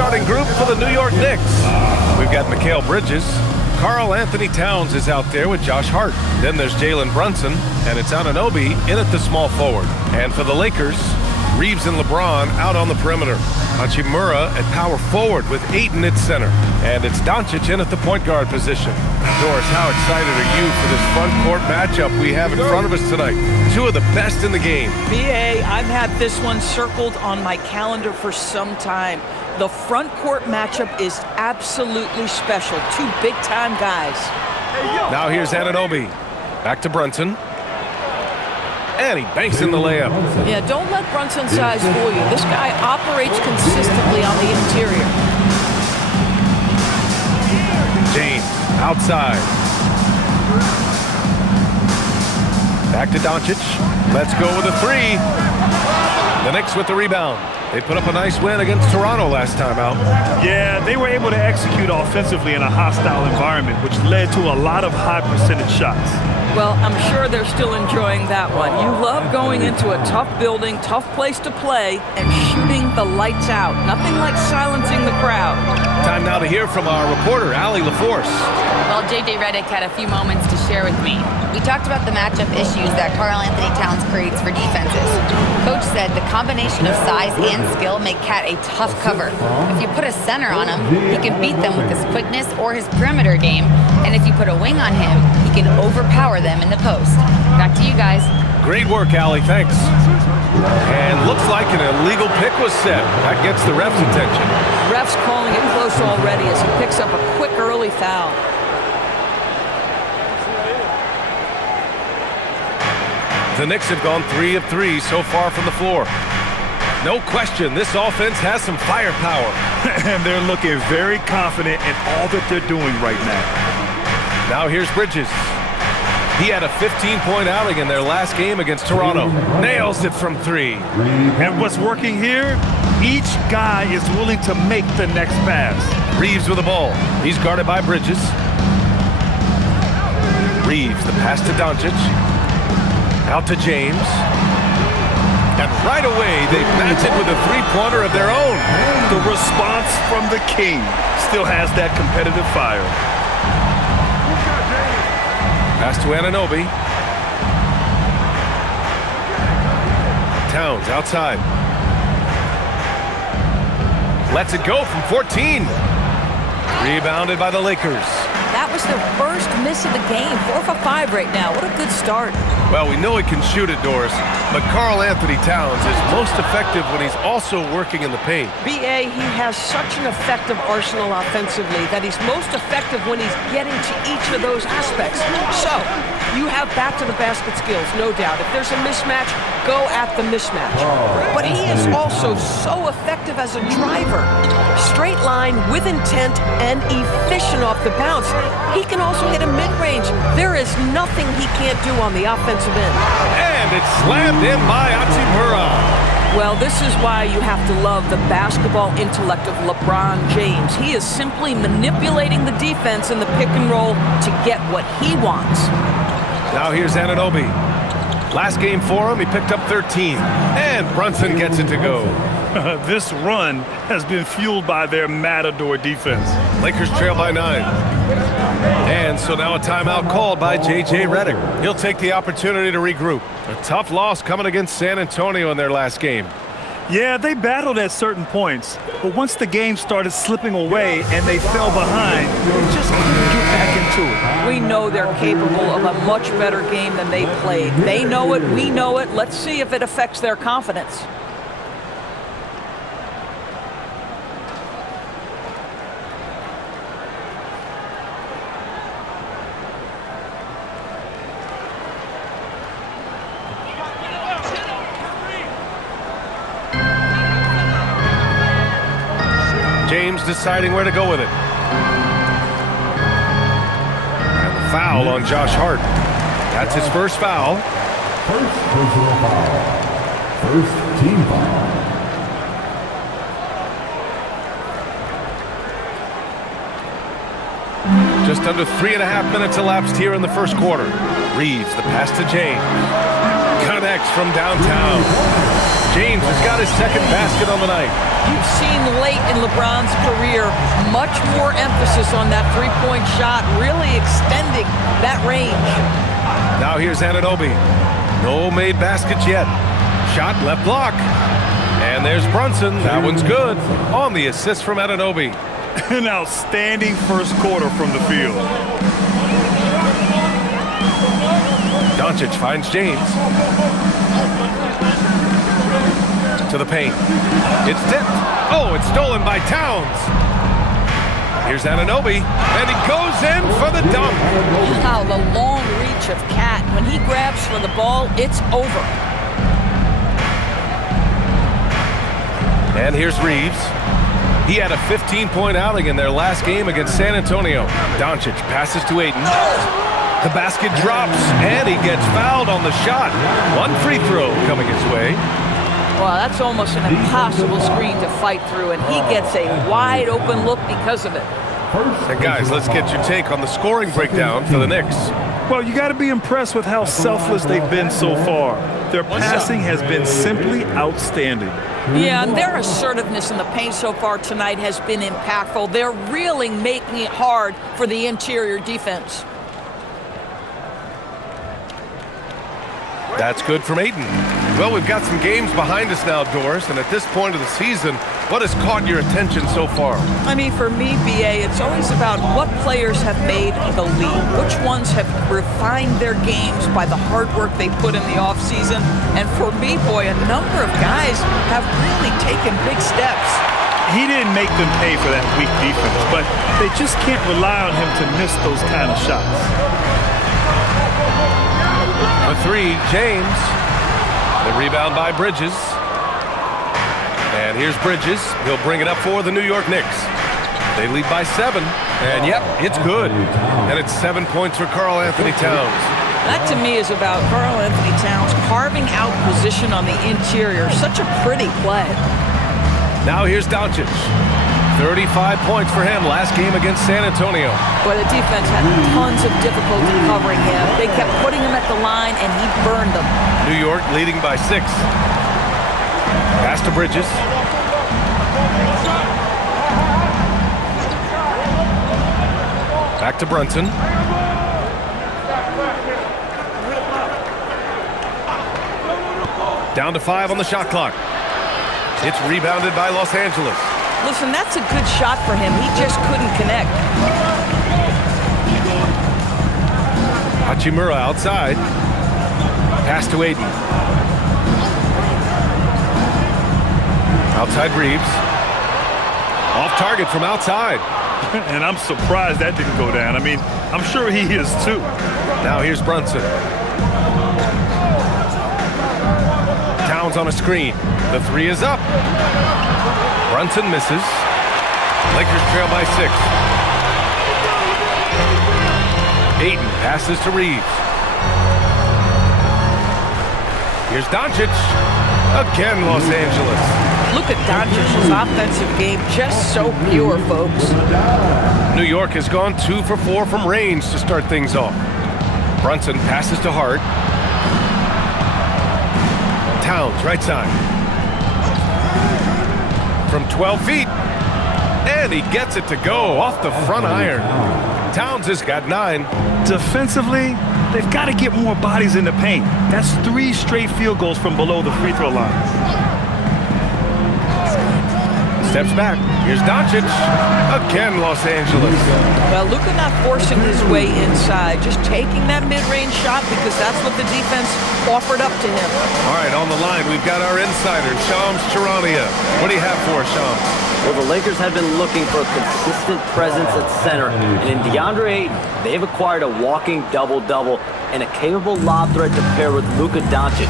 starting group for the New York Knicks. We've got Mikal Bridges. Karl Anthony Towns is out there with Josh Hart. Then there's Jalen Brunson, and it's Anunoby in at the small forward. And for the Lakers, Reeves and LeBron out on the perimeter. Hachimura at power forward with Ayton at center. And it's Doncic in at the point guard position. Doris, how excited are you for this front court matchup we have in front of us tonight? Two of the best in the game. BA, I've had this one circled on my calendar for some time. The front court matchup is absolutely special. Two big-time guys. Now here's Anunoby. Back to Brunson. And he banks in the layup. Yeah, don't let Brunson's size fool you. This guy operates consistently on the interior. James, outside. Back to Doncic. Let's go with a three. The Knicks with the rebound. They put up a nice win against Toronto last time out. Yeah, they were able to execute offensively in a hostile environment, which led to a lot of high percentage shots. Well, I'm sure they're still enjoying that one. You love going into a tough building, tough place to play, and shooting the lights out. Nothing like silencing the crowd. Time now to hear from our reporter, Allie LaForce. Well, J.J. Redick had a few moments to share with me. We talked about the matchup issues that Karl Anthony Towns creates for defenses. Coach said the combination of size and skill make Cat a tough cover. If you put a center on him, he can beat them with his quickness or his perimeter game. And if you put a wing on him, he can overpower them in the post. Back to you guys. Great work, Allie. Thanks. And looks like an illegal pick was set. That gets the ref's attention. Ref's calling it close already as he picks up a quick early foul. The Knicks have gone 3 of 3 so far from the floor. No question, this offense has some firepower. And they're looking very confident in all that they're doing right now. Now here's Bridges. He had a 15-point outing in their last game against Toronto. Nails it from 3. And what's working here? Each guy is willing to make the next pass. Reeves with the ball. He's guarded by Bridges. Reeves, the pass to Doncic. Out to James. And right away, they match it with a three-pointer of their own. The response from the King still has that competitive fire. Pass to Anunoby. Towns outside. Lets it go from 14. Rebounded by the Lakers. That was their first miss of the game. 4 for 5 right now. What a good start. Well, we know he can shoot it, Doris, but Karl Anthony Towns is most effective when he's also working in the paint. BA, he has such an effective arsenal offensively that he's most effective when he's getting to each of those aspects. So, you have back-to-the-basket skills, no doubt. If there's a mismatch, go at the mismatch. But he is also so effective as a driver. Straight line, with intent, and efficient off the bounce. He can also hit a mid-range. There is nothing he can't do on the offensive end. And it's slammed in by Hachimura. Well, this is why you have to love the basketball intellect of LeBron James. He is simply manipulating the defense in the pick and roll to get what he wants. Now here's Anunoby. Last game for him, he picked up 13. And Brunson gets it to go. This run has been fueled by their Matador defense. Lakers trail by 9. And so now a timeout called by J.J. Redick. He'll take the opportunity to regroup. A tough loss coming against San Antonio in their last game. Yeah, they battled at certain points, but once the game started slipping away and they fell behind, they just couldn't get back into it. We know they're capable of a much better game than they played. They know it, we know it. Let's see if it affects their confidence. James deciding where to go with it. And the foul on Josh Hart. That's his first foul. First personal foul. First team foul. Just under 3.5 minutes elapsed here in the first quarter. Reeves, the pass to James. Connects from downtown. James has got his second basket on the night. You've seen late in LeBron's career much more emphasis on that three-point shot, really extending that range. Now here's Anunoby. No made baskets yet. Shot left block. And there's Brunson. That one's good on the assist from Anunoby. An outstanding first quarter from the field. Doncic finds James. To the paint. It's tipped. Oh, it's stolen by Towns. Here's Anunoby, and he goes in for the dunk. Wow, the long reach of Cat. When he grabs for the ball, it's over. And here's Reeves. He had a 15-point outing in their last game against San Antonio. Doncic passes to Ayton. The basket drops, and he gets fouled on the shot. One free throw coming his way. Well, that's almost an impossible screen to fight through, and he gets a wide-open look because of it. And guys, let's get your take on the scoring breakdown for the Knicks. Well, you got to be impressed with how selfless they've been so far. Their passing has been simply outstanding. Yeah, and their assertiveness in the paint so far tonight has been impactful. They're really making it hard for the interior defense. That's good from Ayton. Well, we've got some games behind us now, Doris, and at this point of the season, what has caught your attention so far? I mean, for me, BA, it's always about what players have made the league, which ones have refined their games by the hard work they put in the offseason. And for me, boy, a number of guys have really taken big steps. He didn't make them pay for that weak defense, but they just can't rely on him to miss those kind of shots. For three, James. The rebound by Bridges. And here's Bridges. He'll bring it up for the New York Knicks. They lead by 7. And yep, it's good. And it's 7 points for Karl Anthony Towns. That to me is about Karl Anthony Towns carving out position on the interior. Such a pretty play. Now here's Doncic. 35 points for him last game against San Antonio. Boy, the defense had tons of difficulty covering him. They kept putting him at the line, and he burned them. New York leading by 6. Pass to Bridges. Back to Brunson. Down to 5 on the shot clock. It's rebounded by Los Angeles. Listen, that's a good shot for him. He just couldn't connect. Hachimura outside. Pass to Ayton. Outside Reeves. Off target from outside. And I'm surprised that didn't go down. I mean, I'm sure he is too. Now here's Brunson. Towns on a screen. The 3 is up. Brunson misses. Lakers trail by 6. Ayton passes to Reeves. Here's Doncic. Again, Los Angeles. Look at Doncic's offensive game, just so pure, folks. New York has gone 2 for 4 from range to start things off. Brunson passes to Hart. Towns, right side. From 12 feet. And he gets it to go off the front iron. Towns has got 9. Defensively, they've got to get more bodies in the paint. That's 3 straight field goals from below the free throw line. Steps back. Here's Doncic. Again, Los Angeles. Well, Luka not forcing his way inside, just taking that mid-range shot because that's what the defense offered up to him. All right, on the line, we've got our insider, Shams Charania. What do you have for us, Shams? Well, the Lakers have been looking for a consistent presence at center, and in DeAndre Ayton, they've acquired a walking double-double and a capable lob threat to pair with Luka Doncic.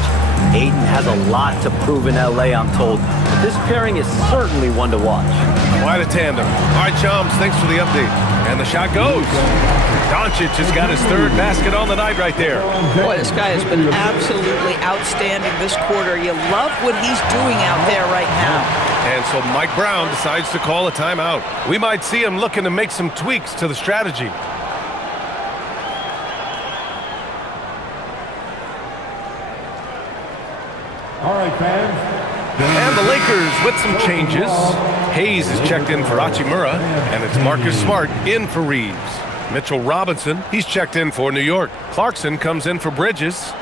Ayton has a lot to prove in LA, I'm told. But this pairing is certainly one to watch. Quite a tandem. All right, Shams, thanks for the update. And the shot goes. Doncic has got his 3rd basket on the night right there. Boy, this guy has been absolutely outstanding this quarter. You love what he's doing out there right now. And so Mike Brown decides to call a timeout. We might see him looking to make some tweaks to the strategy. All right, fans, And the Lakers with some changes. Hayes is checked in for Hachimura, and it's Marcus Smart in for Reeves. Mitchell Robinson, he's checked in for New York. Clarkson comes in for Bridges.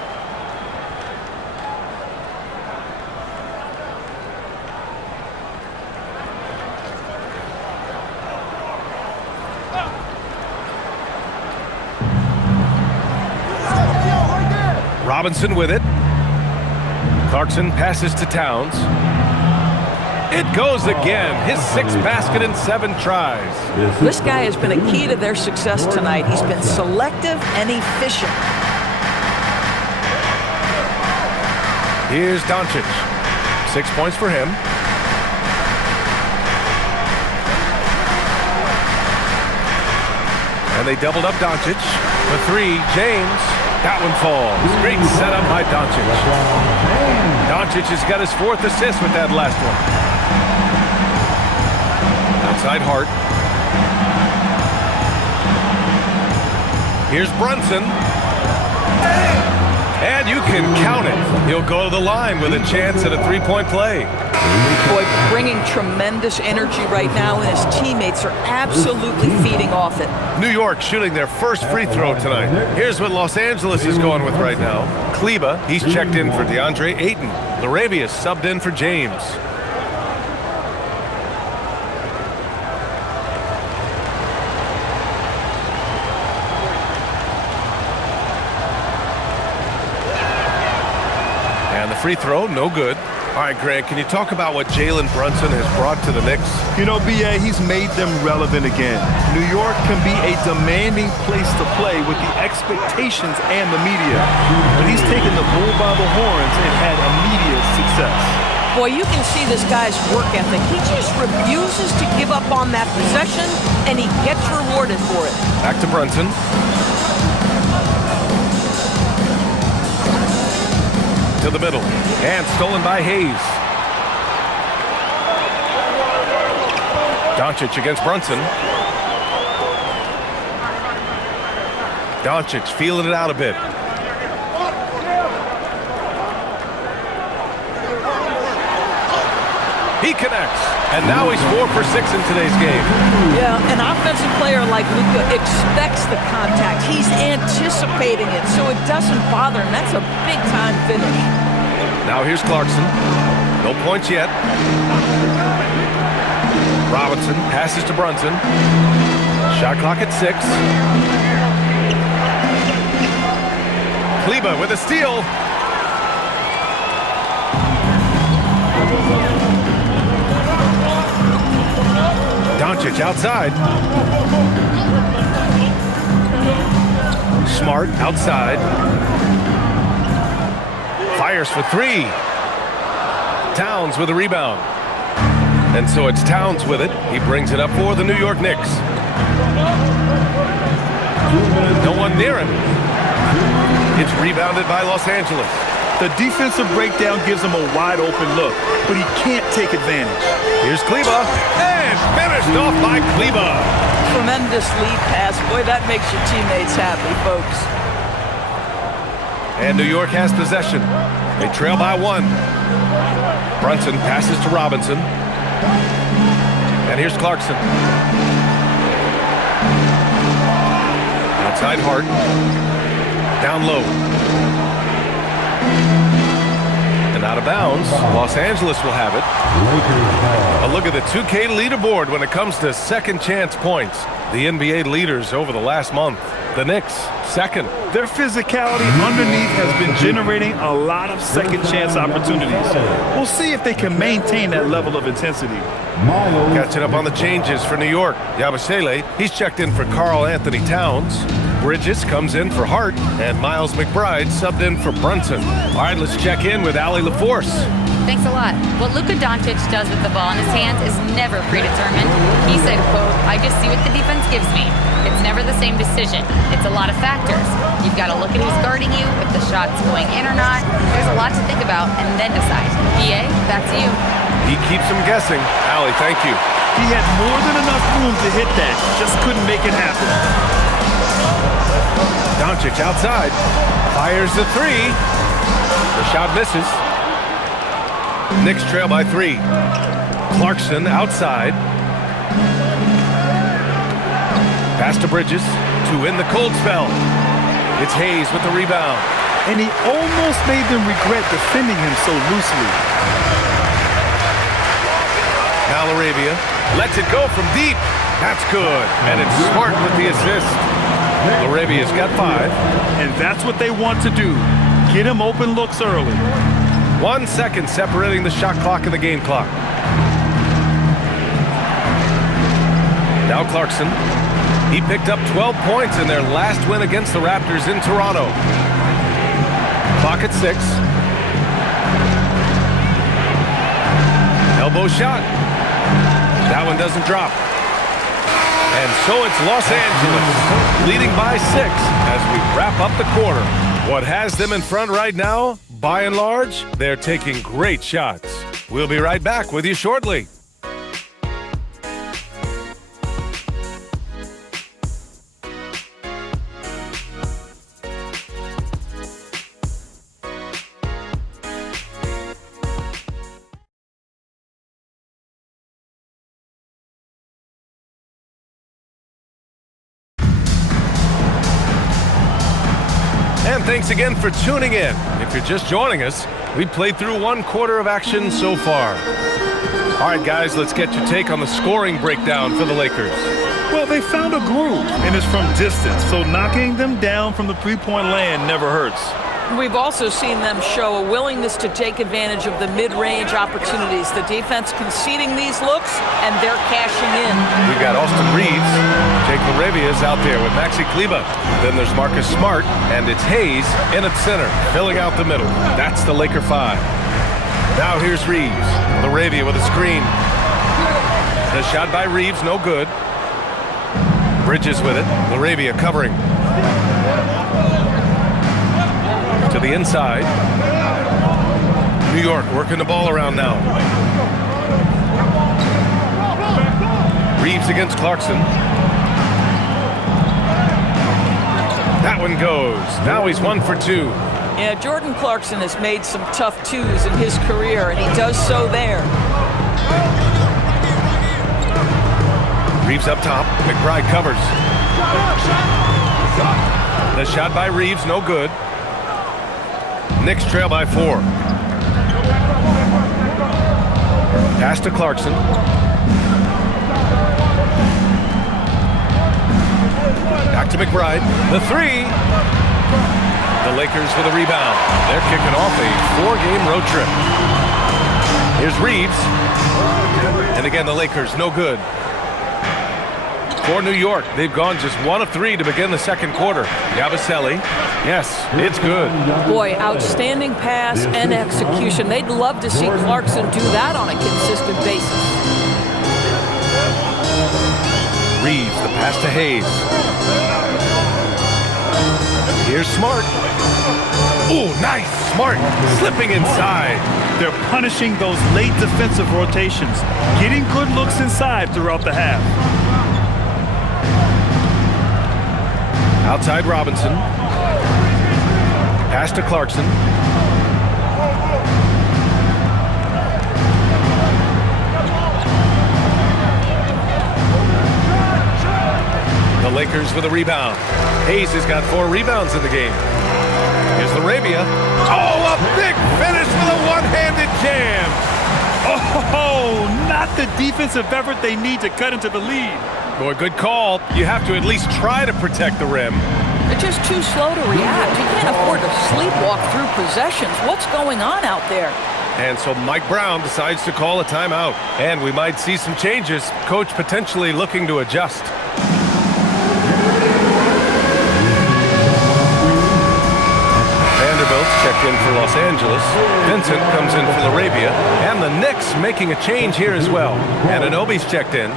Robinson with it. Clarkson passes to Towns. It goes again. His 6th basket in 7 tries. This guy has been a key to their success tonight. He's been selective and efficient. Here's Doncic. 6 points for him. And they doubled up Doncic. For 3, James. That one falls. Great setup by Doncic. Doncic has got his 4th assist with that last one. Outside Hart. Here's Brunson. And you can count it. He'll go to the line with a chance at a 3-point play. Boy, bringing tremendous energy right now, and his teammates are absolutely feeding off it. New York shooting their first free throw tonight. Here's what Los Angeles is going with right now. Kleba, he's checked in for DeAndre Ayton. Larabius subbed in for James. And the free throw, no good. All right, Grant, can you talk about what Jalen Brunson has brought to the Knicks? You know, B.A., he's made them relevant again. New York can be a demanding place to play with the expectations and the media. But he's taken the bull by the horns and had immediate success. Boy, you can see this guy's work ethic. He just refuses to give up on that possession, and he gets rewarded for it. Back to Brunson. To the middle, and stolen by Hayes. Doncic against Brunson. Doncic feeling it out a bit. He connects, and now he's 4 for 6 in today's game. Yeah, an offensive player like Luka expects the contact. He's anticipating it, so it doesn't bother him. That's a big-time finish. Now here's Clarkson. No points yet. Robinson passes to Brunson. Shot clock at 6. Kleba with a steal. Doncic outside. Smart outside. Fires for 3. Towns with a rebound. And so it's Towns with it. He brings it up for the New York Knicks. No one near him. It's rebounded by Los Angeles. The defensive breakdown gives him a wide open look, but he can't take advantage. Here's Kleba, and finished off by Kleba. Tremendous lead pass. Boy, that makes your teammates happy, folks. And New York has possession. They trail by 1. Brunson passes to Robinson. And here's Clarkson. Outside Hart. Down low. And out of bounds. Los Angeles will have it. A look at the 2K leaderboard when it comes to second chance points. The NBA leaders over the last month. The Knicks, second. Their physicality underneath has been generating a lot of second chance opportunities. We'll see if they can maintain that level of intensity. Catching up on the changes for New York. Yabusele, he's checked in for Karl Anthony Towns. Bridges comes in for Hart, and Miles McBride subbed in for Brunson. All right, let's check in with Allie LaForce. Thanks a lot. What Luka Doncic does with the ball in his hands is never predetermined. He said, quote, "I just see what the defense gives me. It's never the same decision. It's a lot of factors. You've got to look at who's guarding you, if the shot's going in or not. There's a lot to think about and then decide." BA, back to you. He keeps him guessing. Allie, thank you. He had more than enough room to hit that, just couldn't make it happen. Doncic outside. Fires the 3. The shot misses. Knicks trail by 3. Clarkson outside. Pass to Bridges to win the cold spell. It's Hayes with the rebound. And he almost made them regret defending him so loosely. Now Laravia lets it go from deep. That's good. And it's Smart with the assist. Laravia's got 5. And that's what they want to do. Get him open looks early. 1 second separating the shot clock and the game clock. Now Clarkson. He picked up 12 points in their last win against the Raptors in Toronto. Clock at 6. Elbow shot. That one doesn't drop. And so it's Los Angeles leading by 6 as we wrap up the quarter. What has them in front right now? By and large, they're taking great shots. We'll be right back with you shortly. And thanks again for tuning in. If you're just joining us, we played through 1 quarter of action so far. All right, guys, let's get your take on the scoring breakdown for the Lakers. Well, they found a groove, and it's from distance, so knocking them down from the three-point land never hurts. We've also seen them show a willingness to take advantage of the mid-range opportunities. The defense conceding these looks, and they're cashing in. We've got Austin Reeves. Jake Laravia is out there with Maxi Kleber. Then there's Marcus Smart, and it's Hayes in at center, filling out the middle. That's the Laker 5. Now here's Reeves. Laravia with a screen. The shot by Reeves, no good. Bridges with it. Laravia covering. To the inside. New York working the ball around now. Reeves against Clarkson. That one goes. Now he's 1 for 2. Yeah, Jordan Clarkson has made some tough twos in his career, and he does so there. Reeves up top. McBride covers. The shot by Reeves, no good. Knicks trail by 4. Pass to Clarkson. Back to McBride. The 3. The Lakers with a rebound. They're kicking off a 4-game road trip. Here's Reeves. And again, the Lakers, no good. For New York, they've gone just 1 of 3 to begin the second quarter. Yabusele. Yes, it's good. Boy, outstanding pass and execution. They'd love to see Clarkson do that on a consistent basis. Reeves, the pass to Hayes. Here's Smart. Ooh, nice. Smart slipping inside. They're punishing those late defensive rotations, getting good looks inside throughout the half. Outside Robinson. Pass to Clarkson. The Lakers with a rebound. Hayes has got 4 rebounds in the game. Here's Laravia. Oh, a big finish with a one-handed jam. Oh, not the defensive effort they need to cut into the lead. Boy, good call. You have to at least try to protect the rim. They're just too slow to react. You can't afford to sleepwalk through possessions. What's going on out there? And so Mike Brown decides to call a timeout. And we might see some changes. Coach potentially looking to adjust. Vanderbilt's checked in for Los Angeles. Vincent comes in for Laravia. And the Knicks making a change here as well. And Anunoby's checked in.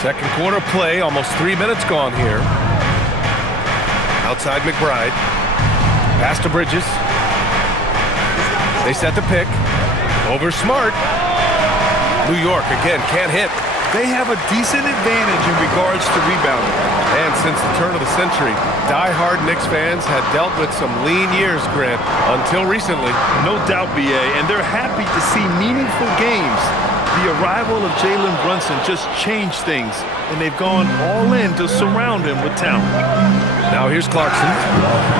Second quarter play, almost 3 minutes gone here. Outside McBride. Pass to Bridges. They set the pick. Over Smart. New York, again, can't hit. They have a decent advantage in regards to rebounding. And since the turn of the century, die-hard Knicks fans had dealt with some lean years, Grant, until recently. No doubt, BA, and they're happy to see meaningful games. The arrival of Jalen Brunson just changed things, and they've gone all in to surround him with talent. Now here's Clarkson,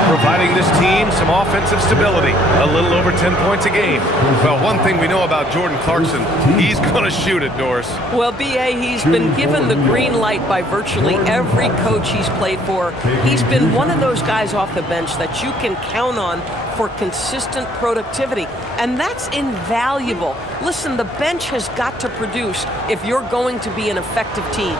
providing this team some offensive stability. A little over 10 points a game. Well, one thing we know about Jordan Clarkson, he's going to shoot it, Doris. Well, B.A., he's been given the green light by virtually every coach he's played for. He's been one of those guys off the bench that you can count on for consistent productivity, and that's invaluable. Listen, the bench has got to produce if you're going to be an effective team.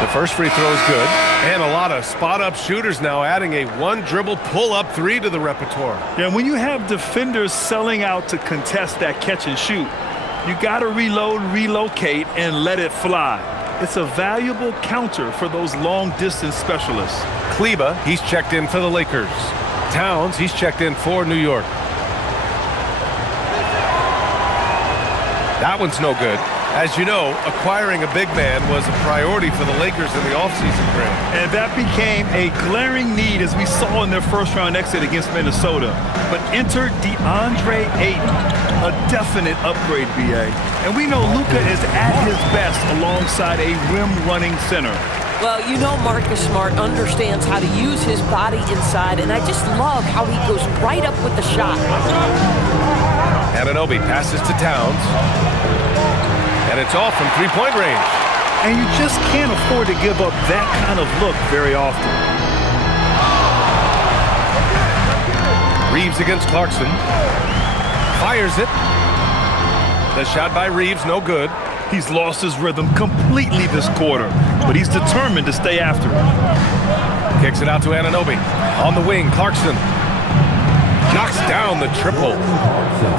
The first free throw is good, and a lot of spot-up shooters now adding a one-dribble pull-up three to the repertoire. Yeah, when you have defenders selling out to contest that catch and shoot, you got to reload, relocate, and let it fly. It's a valuable counter for those long-distance specialists. Kleba, he's checked in for the Lakers. Towns, he's checked in for New York. That one's no good. As you know, acquiring a big man was a priority for the Lakers in the offseason, Grant. And that became a glaring need as we saw in their first-round exit against Minnesota. But enter DeAndre Ayton, a definite upgrade, BA. And we know Luka is at his best alongside a rim-running center. Well, you know Marcus Smart understands how to use his body inside, and I just love how he goes right up with the shot. Anunoby passes to Towns. And it's off from three-point range. And you just can't afford to give up that kind of look very often. Reeves against Clarkson. Fires it. The shot by Reeves, no good. He's lost his rhythm completely this quarter, but he's determined to stay after it. Kicks it out to Anunoby. On the wing, Clarkson knocks down the triple.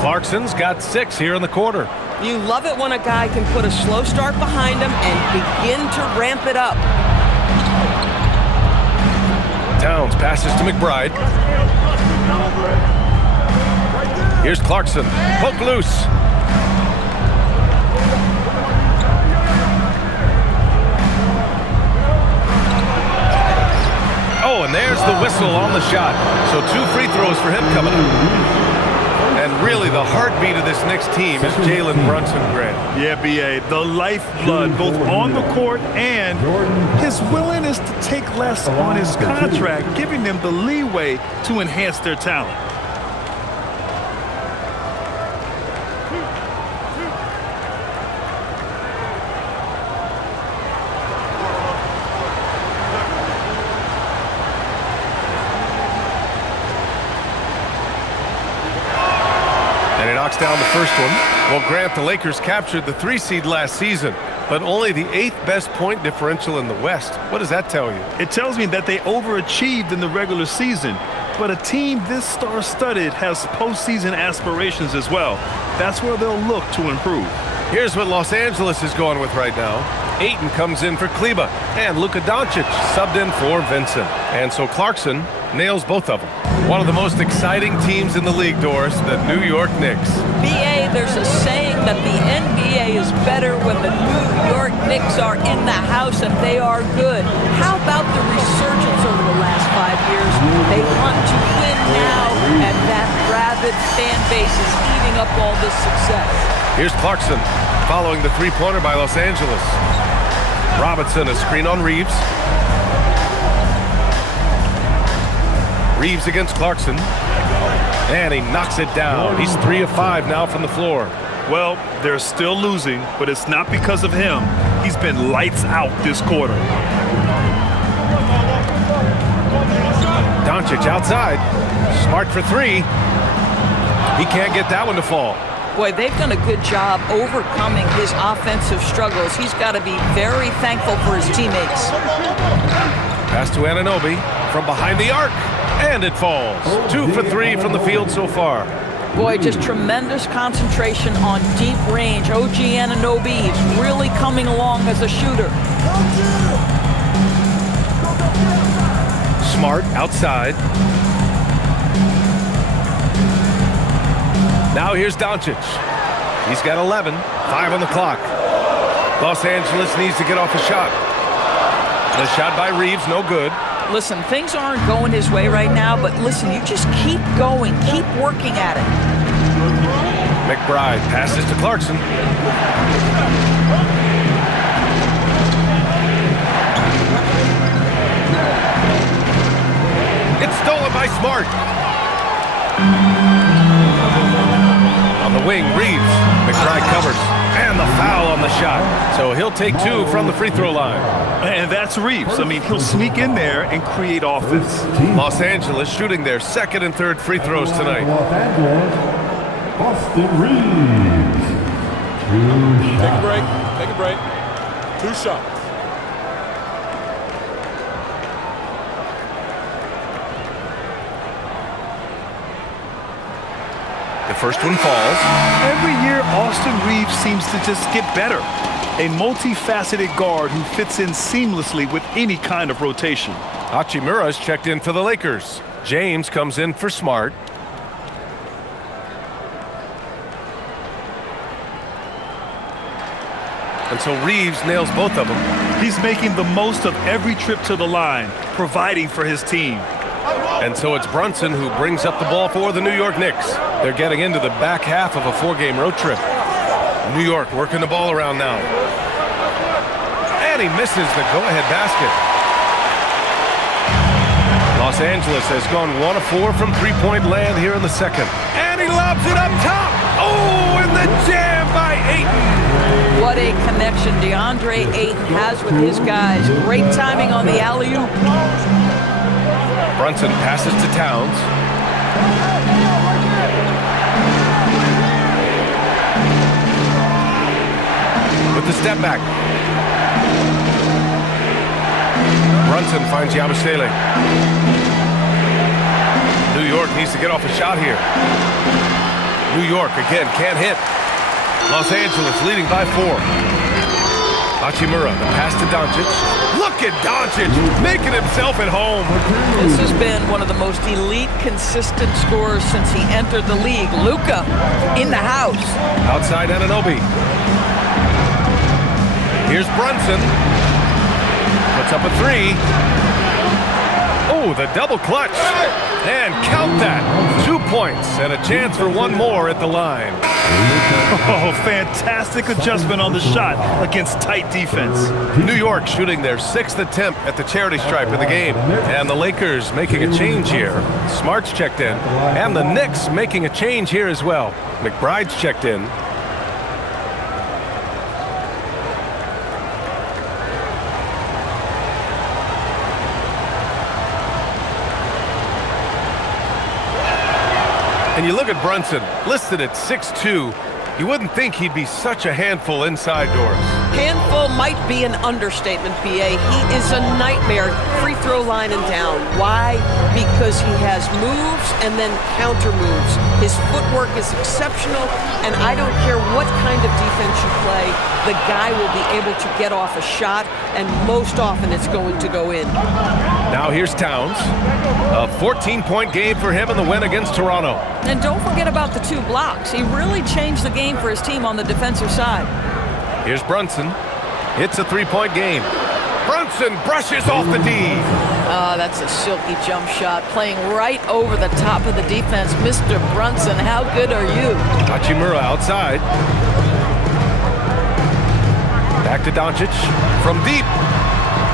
Clarkson's got 6 here in the quarter. You love it when a guy can put a slow start behind him and begin to ramp it up. Towns passes to McBride. Here's Clarkson. Poke loose. Oh, and there's the whistle on the shot. So 2 free throws for him coming up. And really, the heartbeat of this Knicks team is Jalen Brunson, Grant. Yeah, B.A., the lifeblood, both on the court and his willingness to take less on his contract, giving them the leeway to enhance their talent. Knocks down the first one. Well, Grant, the Lakers captured the 3 seed last season, but only the 8th best point differential in the West. What does that tell you? It tells me that they overachieved in the regular season, but a team this star-studded has postseason aspirations as well. That's where they'll look to improve. Here's what Los Angeles is going with right now. Ayton comes in for Kleba, and Luka Doncic subbed in for Vincent. And so Clarkson nails both of them. One of the most exciting teams in the league, Doris, the New York Knicks. B.A., there's a saying that the NBA is better when the New York Knicks are in the house and they are good. How about the resurgence over the last 5 years? They want to win now, and that rabid fan base is eating up all this success. Here's Clarkson following the three-pointer by Los Angeles. Robinson, a screen on Reeves. Reeves against Clarkson. And he knocks it down. He's 3 of 5 now from the floor. Well, they're still losing, but it's not because of him. He's been lights out this quarter. Doncic outside. Smart for 3. He can't get that one to fall. Boy, they've done a good job overcoming his offensive struggles. He's got to be very thankful for his teammates. Pass to Anunoby from behind the arc, and it falls. 2 for 3 from the field so far. Boy, just tremendous concentration on deep range. OG Anunoby is really coming along as a shooter. Smart outside. Now here's Doncic. He's got 11, 5 on the clock. Los Angeles needs to get off a shot. The shot by Reeves, no good. Listen, things aren't going his way right now, but listen, you just keep going, keep working at it. McBride passes to Clarkson. It's stolen by Smart. On the wing, Reeves. McBride covers. And the foul on the shot. So he'll take 2 from the free throw line. And that's Reeves. I mean, he'll sneak in there and create offense. Los Angeles shooting their second and third free throws tonight. Los Angeles, Austin Reeves. 2 shots. Take a break. Take a break. 2 shots. The first one falls. Every year, Austin Reeves seems to just get better. A multifaceted guard who fits in seamlessly with any kind of rotation. Hachimura's checked in for the Lakers. James comes in for Smart. And so Reeves nails both of them. He's making the most of every trip to the line, providing for his team. And so it's Brunson who brings up the ball for the New York Knicks. They're getting into the back half of a 4-game road trip. New York working the ball around now. And he misses the go-ahead basket. Los Angeles has gone 1 of 4 from three-point land here in the second. And he lobs it up top. Oh, and the jam by Ayton. What a connection DeAndre Ayton has with his guys. Great timing on the alley-oop. Brunson passes to Towns. With the step back. Brunson finds Yabusele. New York needs to get off a shot here. New York again can't hit. Los Angeles leading by 4. Hachimura, the pass to Doncic. Look at Doncic making himself at home. This has been one of the most elite, consistent scorers since he entered the league. Luka in the house. Outside Anunoby. Here's Brunson. Puts up a 3. Oh, the double clutch. And count that. 2 points and a chance for one more at the line. Oh, fantastic adjustment on the shot against tight defense. New York shooting their 6th attempt at the charity stripe of the game. And the Lakers making a change here. Smart's checked in. And the Knicks making a change here as well. McBride's checked in. And you look at Brunson, listed at 6'2". You wouldn't think he'd be such a handful inside doors. Handful might be an understatement, BA. He is a nightmare, free throw line and down. Why? Because he has moves and then counter moves. His footwork is exceptional, and I don't care what kind of defense you play, the guy will be able to get off a shot, and most often it's going to go in. Now here's Towns. A 14-point game for him in the win against Toronto. And don't forget about the 2 blocks. He really changed the game for his team on the defensive side. Here's Brunson. It's a 3-point game. Brunson brushes off the D. Oh, that's a silky jump shot, playing right over the top of the defense. Mr. Brunson, how good are you? Hachimura outside. Back to Doncic. From deep.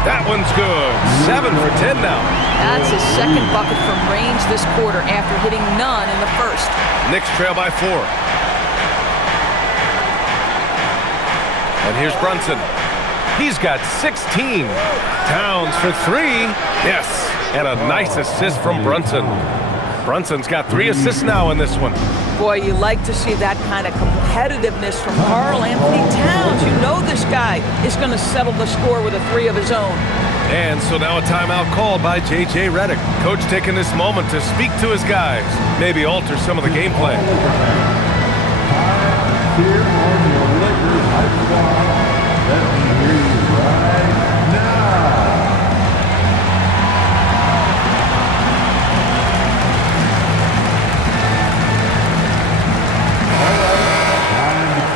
That one's good. 7 for 10 now. That's his second bucket from range this quarter after hitting none in the first. Knicks trail by 4. And here's Brunson. He's got 16. Towns for 3. Yes. And a nice assist from Brunson. Brunson's got 3 assists now in this one. Boy, you like to see that kind of competitiveness from Karl Anthony Towns. You know this guy is going to settle the score with a 3 of his own. And so now a timeout called by J.J. Redick. Coach taking this moment to speak to his guys. Maybe alter some of the game plan. Here on your Lakers Hype Squad. Let me hear you right now.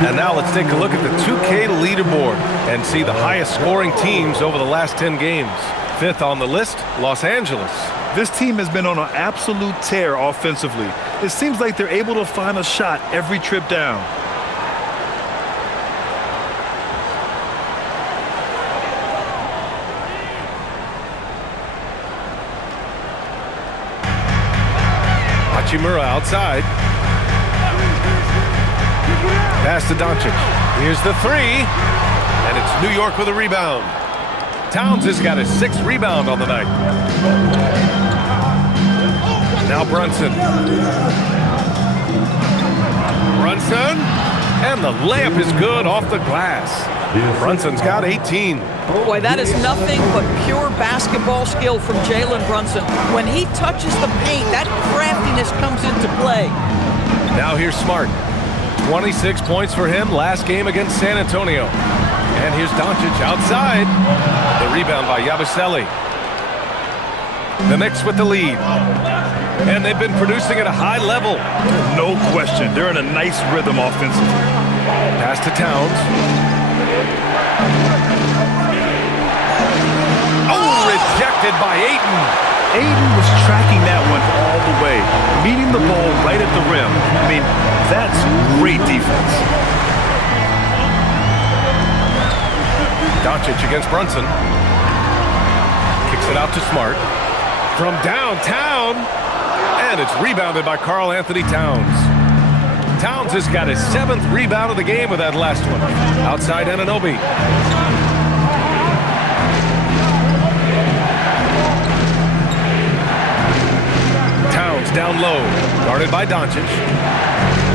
And now let's take a look at the 2K leaderboard and see the highest scoring teams over the last 10 games. Fifth on the list, Los Angeles. This team has been on an absolute tear offensively. It seems like they're able to find a shot every trip down. Hachimura outside. Pass to Doncic. Here's the three. And it's New York with a rebound. Towns has got his 6th rebound on the night. Now Brunson. Brunson. And the layup is good off the glass. Brunson's got 18. Boy, that is nothing but pure basketball skill from Jalen Brunson. When he touches the paint, that craftiness comes into play. Now here's Smart. 26 points for him last game against San Antonio. And here's Doncic outside. The rebound by Yabusele. The Knicks with the lead. And they've been producing at a high level. No question. They're in a nice rhythm offensively. Pass to Towns. Oh, rejected by Ayton. Ayton was tracking that one all the way, meeting the ball right at the rim. I mean, that's great defense. Doncic against Brunson. Kicks it out to Smart. From downtown. And it's rebounded by Karl Anthony Towns. Towns has got his 7th rebound of the game with that last one. Outside Anunoby. Towns down low. Guarded by Doncic.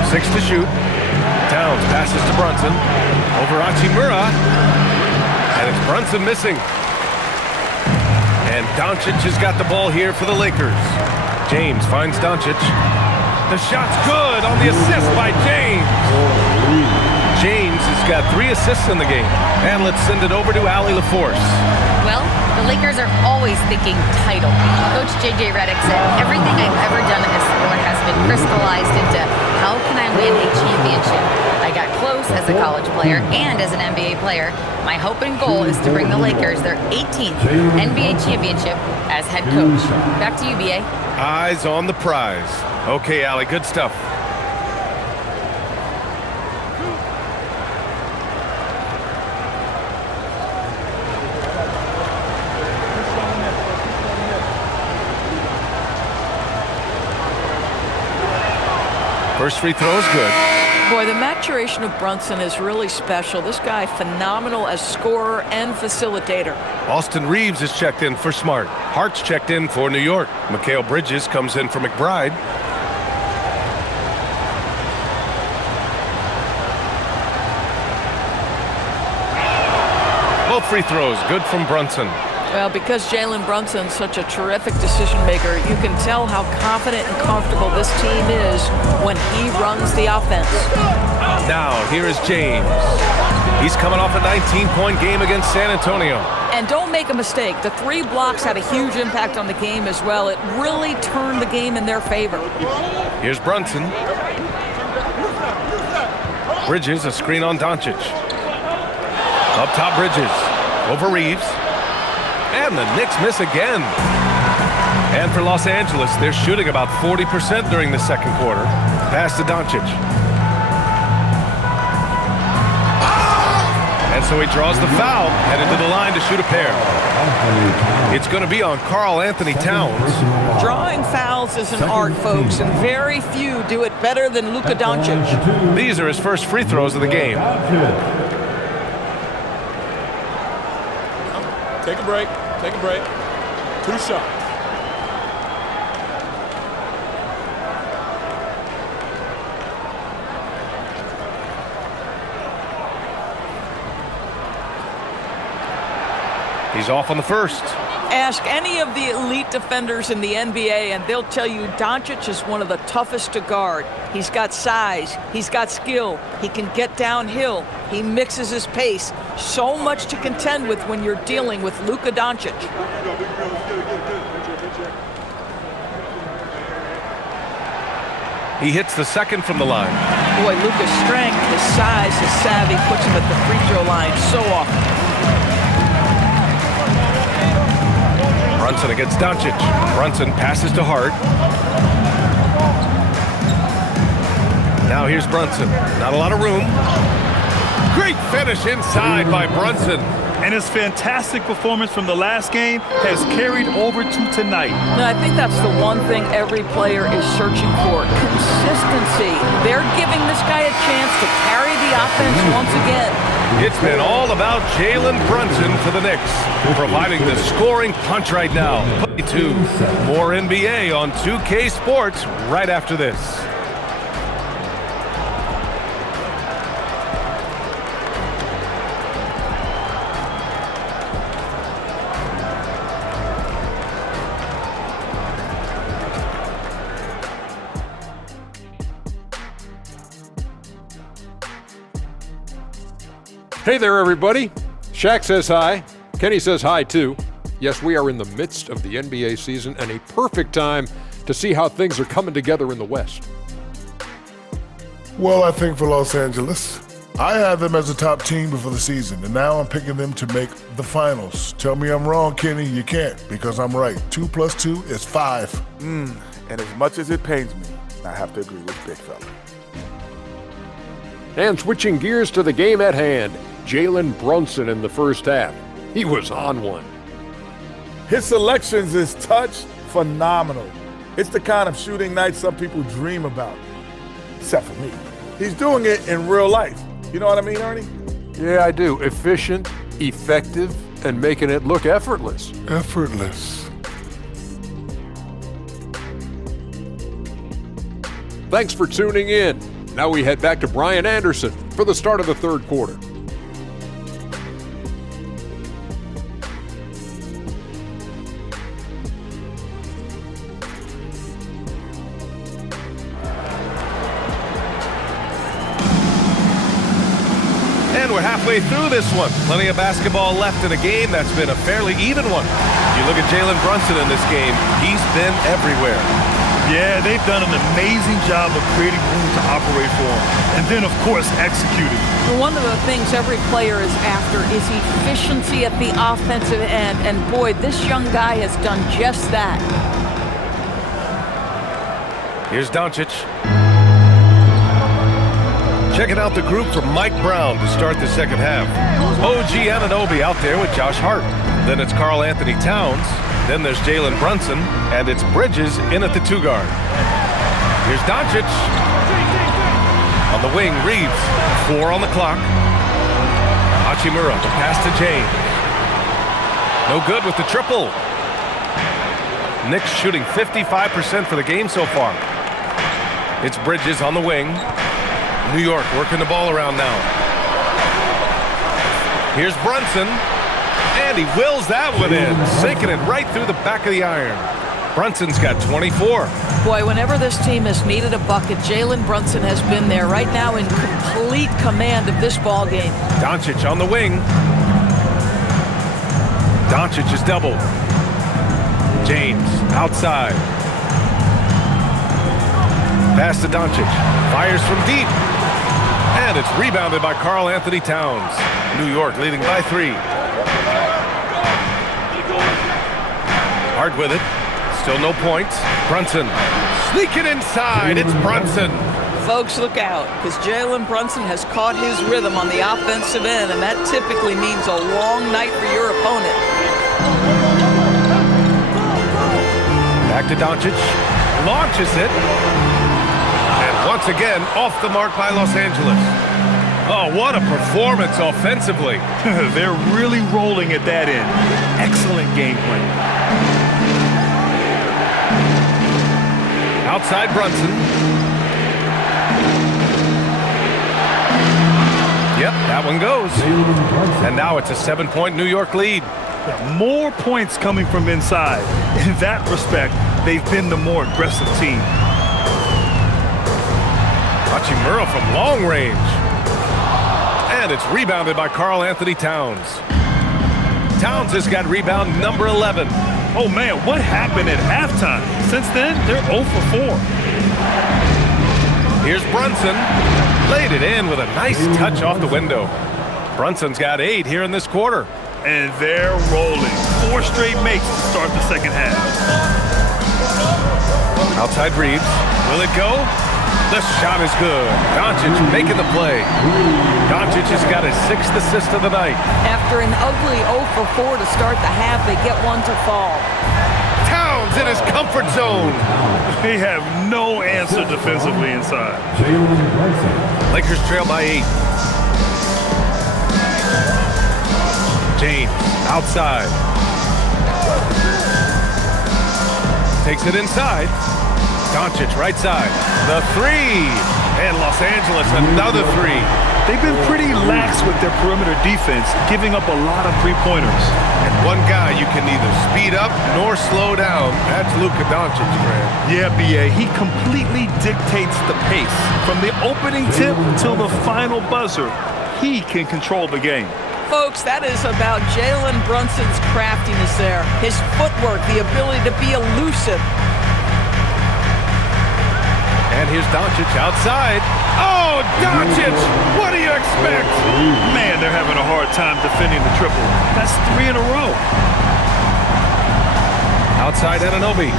6 to shoot. Towns passes to Brunson. Over Hachimura. And it's Brunson missing. And Doncic has got the ball here for the Lakers. James finds Doncic. The shot's good on the assist by James. James has got 3 assists in the game. And let's send it over to Allie LaForce. Well, the Lakers are always thinking title. Coach J.J. Redick said, everything I've ever done in this sport has been crystallized into how can I win a championship? I got close as a college player and as an NBA player. My hope and goal is to bring the Lakers their 18th NBA championship as head coach. Back to you, B.A. Eyes on the prize. Okay, Allie, good stuff. First free throw is good. Boy, the maturation of Brunson is really special. This guy, phenomenal as scorer and facilitator. Austin Reeves is checked in for Smart. Hart's checked in for New York. Mikal Bridges comes in for McBride. Both free throws good from Brunson. Well, because Jalen Brunson's such a terrific decision maker, you can tell how confident and comfortable this team is when he runs the offense. Now, here is James. He's coming off a 19-point game against San Antonio. And don't make a mistake, the 3 blocks had a huge impact on the game as well. It really turned the game in their favor. Here's Brunson. Bridges, a screen on Doncic. Up top, Bridges. Over Reeves. And the Knicks miss again. And for Los Angeles, they're shooting about 40% during the second quarter. Pass to Doncic. And so he draws the foul, headed to the line to shoot a pair. It's going to be on Karl Anthony Towns. Drawing fouls is an art, folks, and very few do it better than Luka Doncic. These are his first free throws of the game. Take a break. Take a break. 2 shots. He's off on the first. Ask any of the elite defenders in the NBA and they'll tell you Doncic is one of the toughest to guard. He's got size, he's got skill, he can get downhill, he mixes his pace. So much to contend with when you're dealing with Luka Doncic. He hits the second from the line. Boy, Luka's strength, his size, his savvy puts him at the free throw line so often. Brunson against Doncic. Brunson passes to Hart. Now here's Brunson. Not a lot of room. Great finish inside by Brunson. And his fantastic performance from the last game has carried over to tonight. And I think that's the one thing every player is searching for, consistency. They're giving this guy a chance to carry the offense once again. It's been all about Jalen Brunson for the Knicks, providing the scoring punch right now. Play 2. More NBA on 2K Sports right after this. Hey there, everybody. Shaq says hi. Kenny says hi, too. Yes, we are in the midst of the NBA season and a perfect time to see how things are coming together in the West. Well, I think for Los Angeles, I had them as a top team before the season, and now I'm picking them to make the finals. Tell me I'm wrong, Kenny. You can't, because I'm right. 2 + 2 is 5. And as much as it pains me, I have to agree with Big Fella. And switching gears to the game at hand, Jalen Brunson in the first half. He was on one. His selections is touch phenomenal. It's the kind of shooting night some people dream about, except for me. He's doing it in real life. You know what I mean, Ernie? Yeah, I do. Efficient, effective, and making it look effortless. Effortless. Thanks for tuning in. Now we head back to Brian Anderson for the start of the third quarter. And we're halfway through this one. Plenty of basketball left in a game that's been a fairly even one. You look at Jalen Brunson in this game, he's been everywhere. Yeah, they've done an amazing job of creating room to operate for him. And then, of course, executing. One of the things every player is after is efficiency at the offensive end. And boy, this young guy has done just that. Here's Doncic. Checking out the group from Mike Brown to start the second half. OG Anunoby out there with Josh Hart. Then it's Karl Anthony Towns. Then there's Jalen Brunson. And it's Bridges in at the 2 guard. Here's Doncic. On the wing, Reeves. 4 on the clock. Hachimura, the pass to James. No good with the triple. Knicks shooting 55% for the game so far. It's Bridges on the wing. New York working the ball around now. Here's Brunson. And he wills that one in, sinking it right through the back of the iron. Brunson's got 24. Boy, whenever this team has needed a bucket, Jalen Brunson has been there right now in complete command of this ball game. Doncic on the wing. Doncic is doubled. James outside. Pass to Doncic. Fires from deep. And it's rebounded by Karl Anthony Towns. New York leading by 3. Hard with it. Still no points. Brunson sneaking inside. It's Brunson. Folks, look out, because Jalen Brunson has caught his rhythm on the offensive end, and that typically means a long night for your opponent. Back to Doncic. Launches it. And once again, off the mark by Los Angeles. Oh, what a performance offensively. They're really rolling at that end. Excellent game plan. Outside Brunson. Yep, that one goes. And now it's a 7-point New York lead. More points coming from inside. In that respect, they've been the more aggressive team. Hachimura from long range. And it's rebounded by Karl Anthony Towns. Towns has got rebound number 11. Oh, man, what happened at halftime? Since then, they're 0 for 4. Here's Brunson. Laid it in with a nice touch off the window. Brunson's got 8 here in this quarter. And they're rolling. 4 straight makes to start the second half. Outside Reeves. Will it go? The shot is good. Doncic making the play. Doncic has got his 6th assist of the night. After an ugly 0 for 4 to start the half, they get one to fall. Towns in his comfort zone. They have no answer defensively inside. Lakers trail by 8. James outside. Takes it inside. Doncic right side. The 3. And Los Angeles another 3. They've been pretty lax with their perimeter defense, giving up a lot of three-pointers. And one guy you can neither speed up nor slow down. That's Luka Doncic, Grant. Yeah, B.A., he completely dictates the pace. From the opening tip till the final buzzer, he can control the game. Folks, that is about Jalen Brunson's craftiness there. His footwork, the ability to be elusive. And here's Doncic outside. Oh, Doncic! What do you expect? Man, they're having a hard time defending the triple. That's 3 in a row. Outside Anunoby.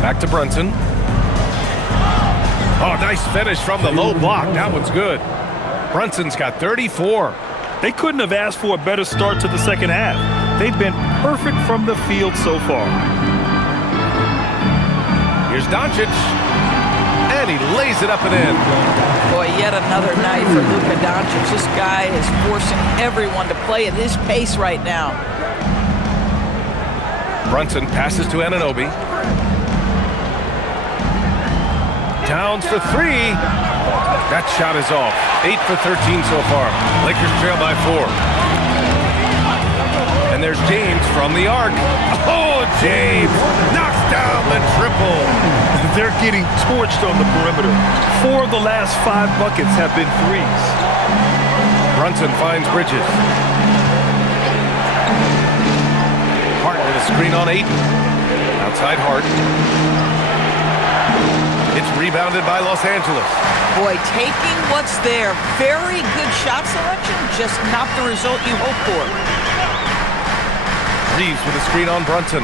Back to Brunson. Oh, nice finish from the low block. That one's good. Brunson's got 34. They couldn't have asked for a better start to the second half. They've been perfect from the field so far. Here's Doncic. And he lays it up and in. Boy, yet another night for Luka Doncic. This guy is forcing everyone to play at his pace right now. Brunson passes to Anunoby. Towns for 3. That shot is off. 8 for 13 so far. Lakers trail by 4. And there's James from the arc. Oh, James knocks down the triple. They're getting torched on the perimeter. 4 of the last 5 buckets have been threes. Brunson finds Bridges. Hart with a screen on 8. Outside Hart. It's rebounded by Los Angeles. Boy, taking what's there. Very good shot selection, just not the result you hope for. Reeves with a screen on Brunson.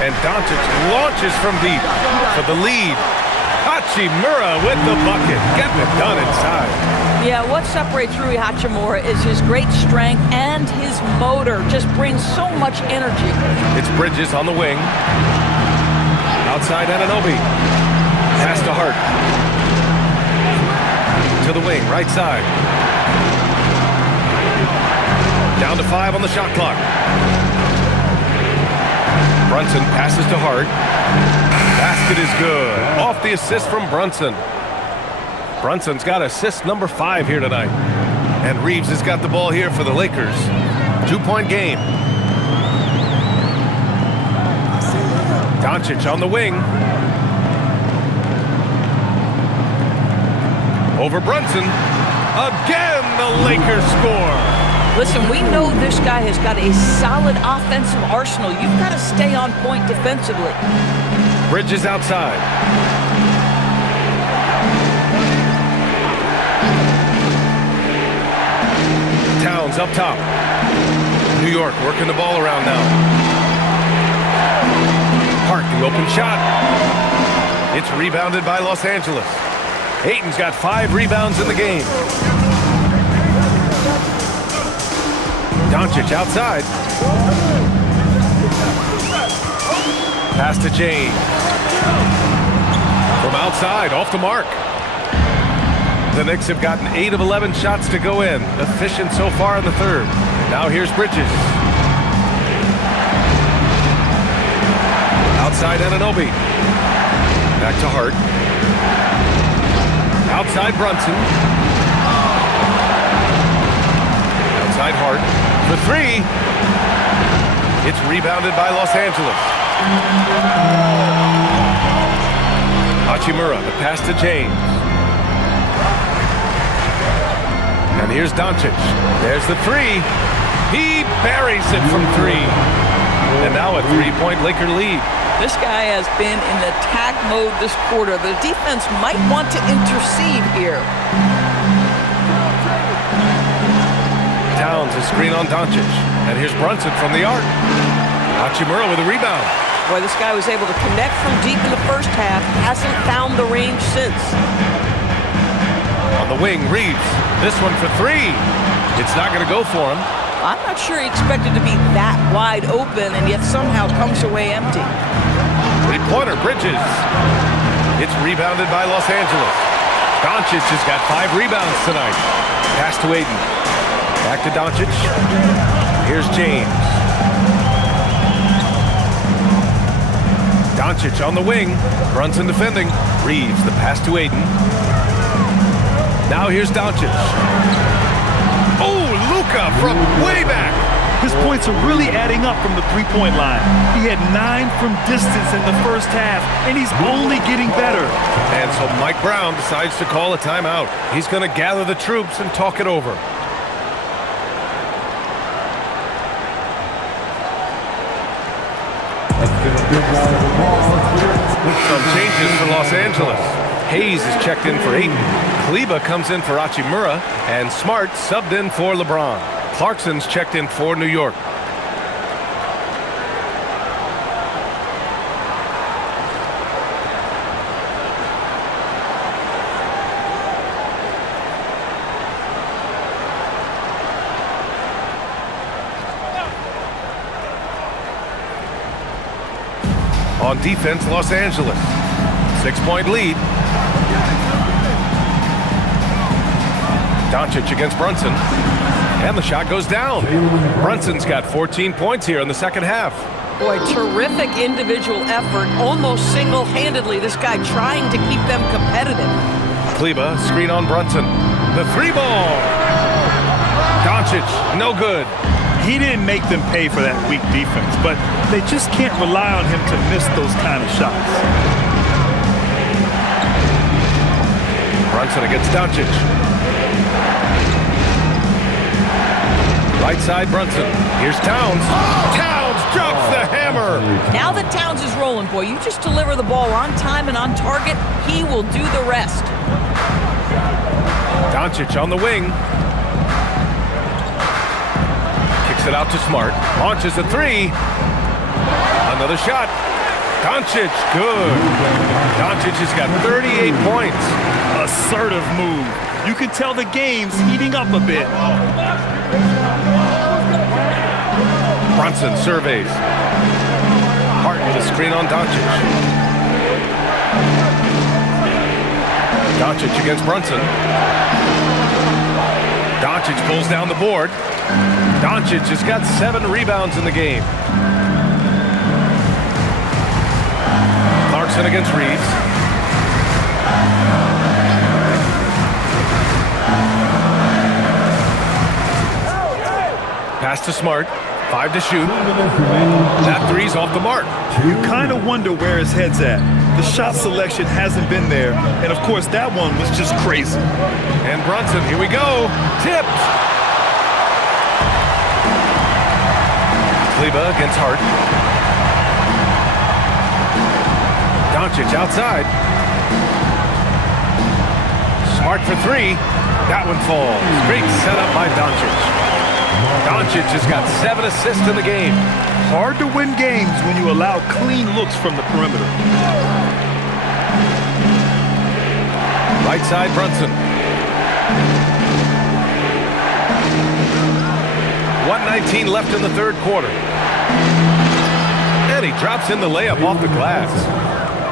And Doncic launches from deep for the lead. Hachimura with the bucket. Getting it done inside. Yeah, what separates Rui Hachimura is his great strength and his motor. Just brings so much energy. It's Bridges on the wing. Outside Anunoby. Pass to Hart. To the wing, right side. Down to 5 on the shot clock. Brunson passes to Hart. Basket is good. Off the assist from Brunson. Brunson's got assist number 5 here tonight. And Reeves has got the ball here for the Lakers. 2-point game. Doncic on the wing. Over Brunson. Again, the Lakers score. Listen, we know this guy has got a solid offensive arsenal. You've got to stay on point defensively. Bridges outside. Towns up top. New York working the ball around now. Hart, the open shot. It's rebounded by Los Angeles. Ayton's got 5 rebounds in the game. Doncic outside. Pass to James. From outside, off the mark. The Knicks have gotten 8 of 11 shots to go in. Efficient so far in the third. Now here's Bridges. Outside Anunoby. Back to Hart. Outside Brunson. Outside Hart. For 3. It's rebounded by Los Angeles. Hachimura, the pass to James. And here's Doncic. There's the 3. He buries it from 3. And now a 3-point Laker lead. This guy has been in attack mode this quarter. The defense might want to intercede here. Towns is screen on Doncic. And here's Brunson from the arc. Hachimura with a rebound. Boy, this guy was able to connect from deep in the first half. Hasn't found the range since. On the wing, Reeves. This one for three. It's not going to go for him. I'm not sure he expected to be that wide open and yet somehow comes away empty. Three-pointer, Bridges. It's rebounded by Los Angeles. Doncic has got 5 rebounds tonight. Pass to Aiden. Back to Doncic. Here's James. Doncic on the wing. Brunson defending. Reeves, the pass to Aiden. Now here's Doncic. Oh, Luka from way back. His points are really adding up from the three-point line. He had 9 from distance in the first half, and he's only getting better. And so Mike Brown decides to call a timeout. He's going to gather the troops and talk it over. Some changes for Los Angeles. Hayes is checked in for Ayton. Kleber comes in for Hachimura, and Smart subbed in for LeBron. Clarkson's checked in for New York. On defense, Los Angeles. 6-point lead. Doncic against Brunson. And the shot goes down. Brunson's got 14 points here in the second half. Boy, terrific individual effort, almost single-handedly. This guy trying to keep them competitive. Kleber, screen on Brunson. The 3-ball. Doncic, no good. He didn't make them pay for that weak defense, but they just can't rely on him to miss those kind of shots. Brunson against Doncic. Right side, Brunson. Here's Towns. Towns drops the hammer. Now that Towns is rolling, boy, you just deliver the ball on time and on target, he will do the rest. Doncic on the wing. Kicks it out to Smart. Launches a 3. Another shot. Doncic, good. Doncic has got 38 points. Assertive move. You can tell the game's heating up a bit. Brunson surveys. Hart with a screen on Doncic. Doncic against Brunson. Doncic pulls down the board. Doncic has got 7 rebounds in the game. Clarkson against Reeves. Pass to Smart. 5 to shoot. That 3's off the mark. You kind of wonder where his head's at. The shot selection hasn't been there, and of course that one was just crazy. And Brunson, here we go. Tipped. Kleber against Hart. Doncic outside. Smart for 3. That one falls. Great setup by Doncic. Doncic has got 7 assists in the game. Hard to win games when you allow clean looks from the perimeter. Right side, Brunson. 1:19 left in the third quarter. And he drops in the layup off the glass.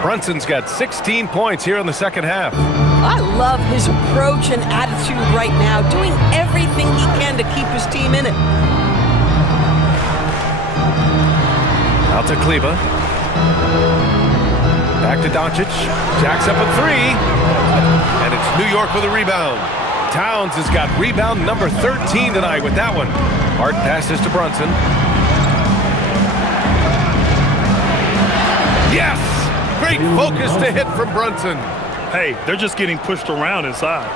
Brunson's got 16 points here in the second half. I love his approach and attitude right now, doing everything he can to keep his team in it. Out to Kleber. Back to Doncic. Jacks up a 3. And it's New York with a rebound. Towns has got rebound number 13 tonight with that one. Hart passes to Brunson. Yes! Great focus to hit from Brunson. Hey, they're just getting pushed around inside.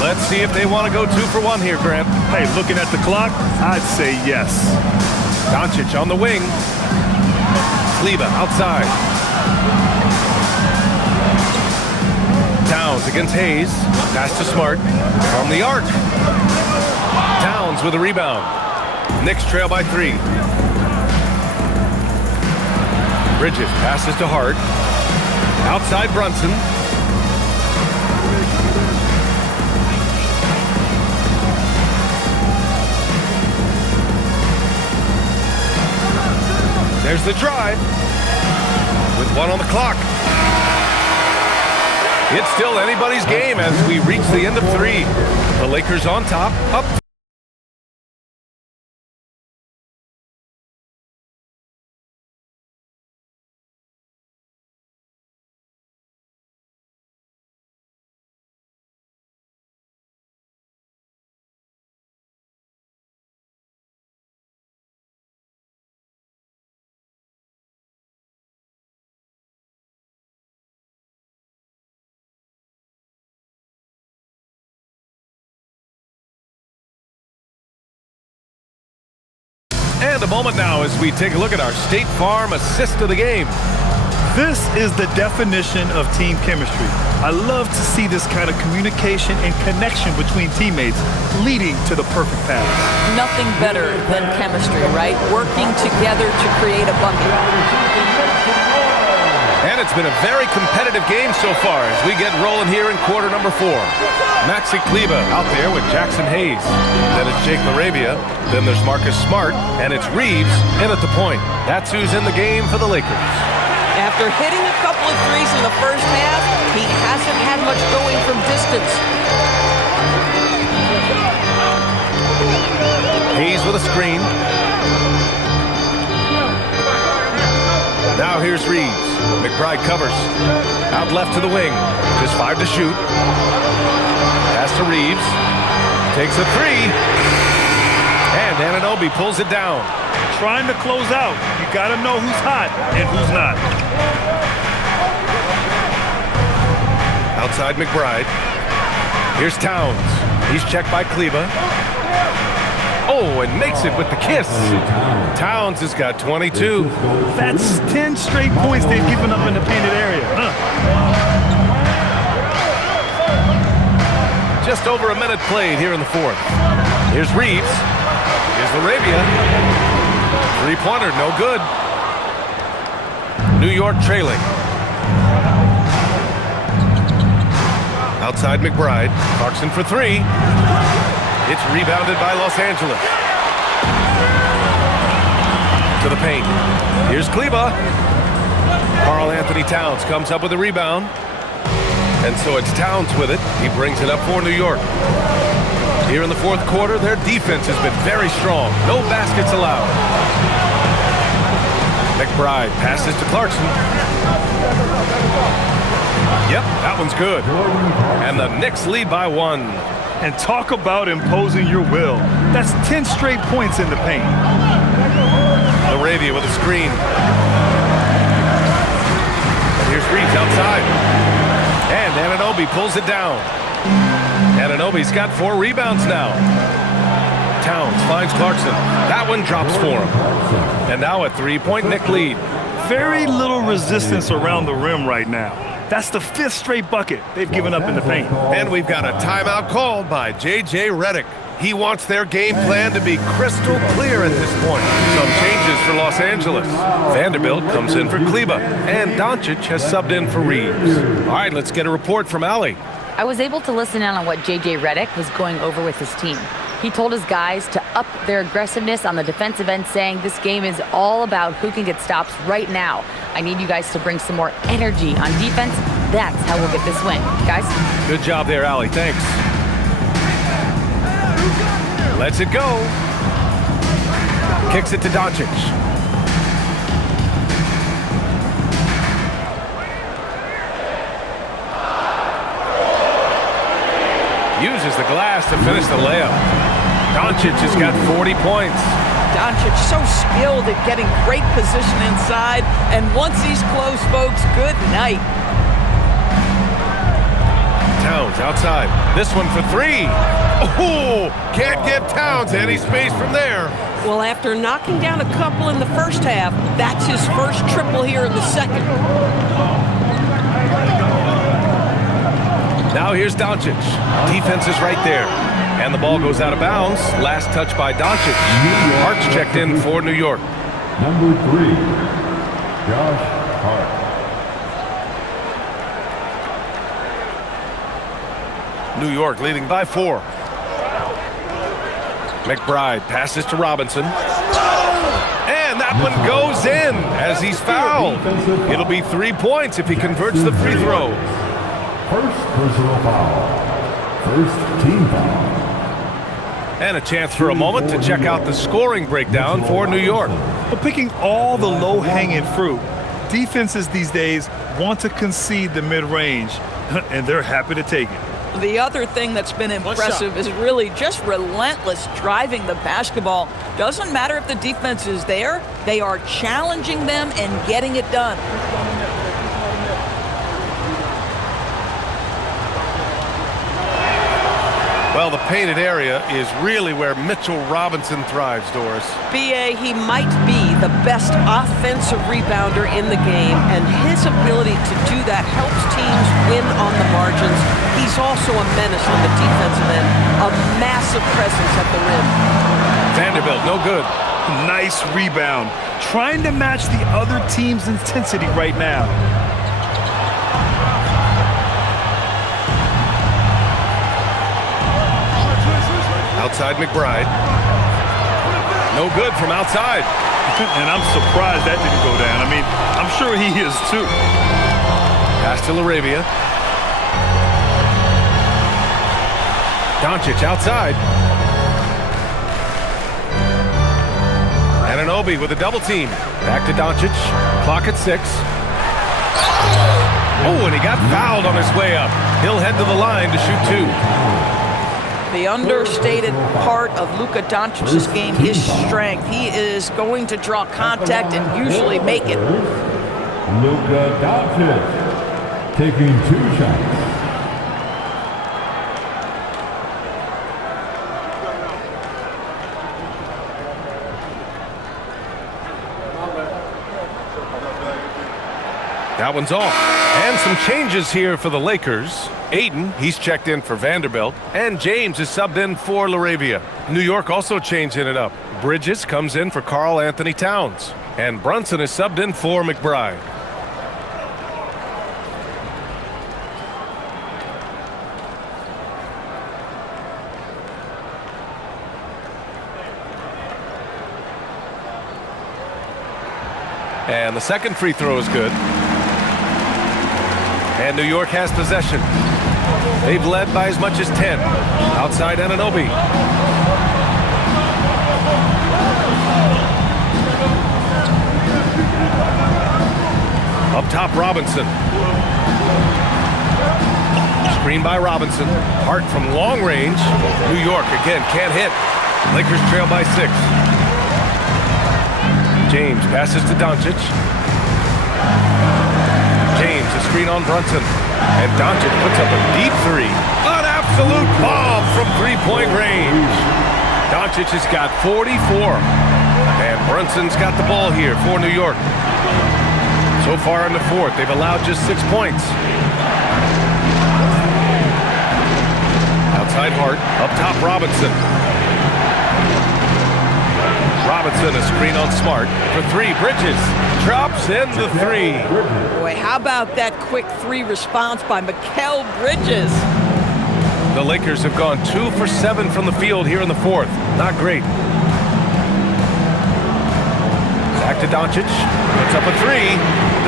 Let's see if they want to go 2 for 1 here, Grant. Hey, looking at the clock, I'd say yes. Doncic on the wing. Kleber outside. Towns against Hayes. Pass to Smart. From the arc. Towns with a rebound. Knicks trail by 3. Bridges passes to Hart. Outside Brunson. There's the drive. With 1 on the clock. It's still anybody's game as we reach the end of 3. The Lakers on top, up. And a moment now as we take a look at our State Farm assist of the game. This is the definition of team chemistry. I love to see this kind of communication and connection between teammates leading to the perfect pass. Nothing better than chemistry, right? Working together to create a bucket. And it's been a very competitive game so far as we get rolling here in quarter number 4. Maxi Kleber out there with Jackson Hayes. Then it's Jake LaRavia. Then there's Marcus Smart. And it's Reeves in at the point. That's who's in the game for the Lakers. After hitting a couple of threes in the first half, he hasn't had much going from distance. Hayes with a screen. Now here's Reeves. McBride covers. Out left to the wing. Just 5 to shoot. Pass to Reeves. Takes a 3. And Anunoby pulls it down. Trying to close out. You got to know who's hot and who's not. Outside McBride. Here's Towns. He's checked by Kleber. Oh, and makes it with the kiss. Towns has got 22. That's 10 straight points they've given up in the painted area. Just over a minute played here in the 4th. Here's Reeves. Here's LaRavia. Three-pointer, no good. New York trailing. Outside McBride. Clarkson for 3. It's rebounded by Los Angeles. To the paint. Here's Kleber. Karl Anthony Towns comes up with a rebound. And so it's Towns with it. He brings it up for New York. Here in the 4th quarter, their defense has been very strong. No baskets allowed. McBride passes to Clarkson. Yep, that one's good. And the Knicks lead by 1. And talk about imposing your will. That's 10 straight points in the paint. LaRavia with a screen. And here's Reeves outside. And Anunoby pulls it down. Anunoby's got 4 rebounds now. Towns finds Clarkson. That one drops for him. And now a 3-point Knick lead. Very little resistance around the rim right now. That's the 5th straight bucket they've given up in the paint. And we've got a timeout called by J.J. Redick. He wants their game plan to be crystal clear at this point. Some changes for Los Angeles. Vanderbilt comes in for Kleber, and Doncic has subbed in for Reeves. All right, let's get a report from Allie. I was able to listen in on what J.J. Redick was going over with his team. He told his guys to up their aggressiveness on the defensive end, saying this game is all about who can get stops right now. I need you guys to bring some more energy on defense. That's how we'll get this win. Guys? Good job there, Allie. Thanks. Lets it go. Kicks it to Doncic. Uses the glass to finish the layup. Doncic has got 40 points. Doncic so skilled at getting great position inside, and once he's close, folks, good night. Towns outside. This one for 3. Oh, can't give Towns any space from there. Well, after knocking down a couple in the first half, that's his first triple here in the second. Now here's Doncic. Defense is right there. And the ball goes out of bounds. Last touch by Doncic. Hart's checked in for New York. Number 3, Josh Hart. New York leading by 4. McBride passes to Robinson. And that one goes in as he's fouled. It'll be 3 points if he converts the free throw. First personal foul. First team foul. And a chance for a moment to check out the scoring breakdown for New York. But picking all the low-hanging fruit, defenses these days want to concede the mid-range, and they're happy to take it. The other thing that's been impressive is really just relentless driving the basketball. Doesn't matter if the defense is there, they are challenging them and getting it done. Well, the painted area is really where Mitchell Robinson thrives, Doris. B.A., he might be the best offensive rebounder in the game, and his ability to do that helps teams win on the margins. He's also a menace on the defensive end, a massive presence at the rim. Vanderbilt, no good. Nice rebound. Trying to match the other team's intensity right now. Outside McBride. No good from outside. And I'm surprised that didn't go down. I mean, I'm sure he is too. Pass to LaRavia. Doncic outside. Anunoby with a double team. Back to Doncic. Clock at 6. Oh, and he got fouled on his way up. He'll head to the line to shoot 2. The understated part of Luka Doncic's game is strength. He is going to draw contact and usually make it. Luka Doncic taking 2 shots. That one's off. And some changes here for the Lakers. Aiden, he's checked in for Vanderbilt. And James is subbed in for LaRavia. New York also changing it up. Bridges comes in for Karl Anthony Towns. And Brunson is subbed in for McBride. And the second free throw is good. And New York has possession. They've led by as much as 10. Outside Anunoby. Up top, Robinson. Screen by Robinson. Hart from long range. New York again can't hit. Lakers trail by 6. James passes to Doncic. James, a screen on Brunson. And Doncic puts up a deep 3. An absolute bomb from three-point range. Doncic has got 44. And Brunson's got the ball here for New York. So far in the fourth, they've allowed just 6 points. Outside Hart, up top Robinson. Robinson, a screen on Smart for 3. Bridges drops in the 3. Boy, how about that quick 3 response by Mikal Bridges? The Lakers have gone 2 for 7 from the field here in the fourth. Not great. Back to Doncic. Puts up a 3.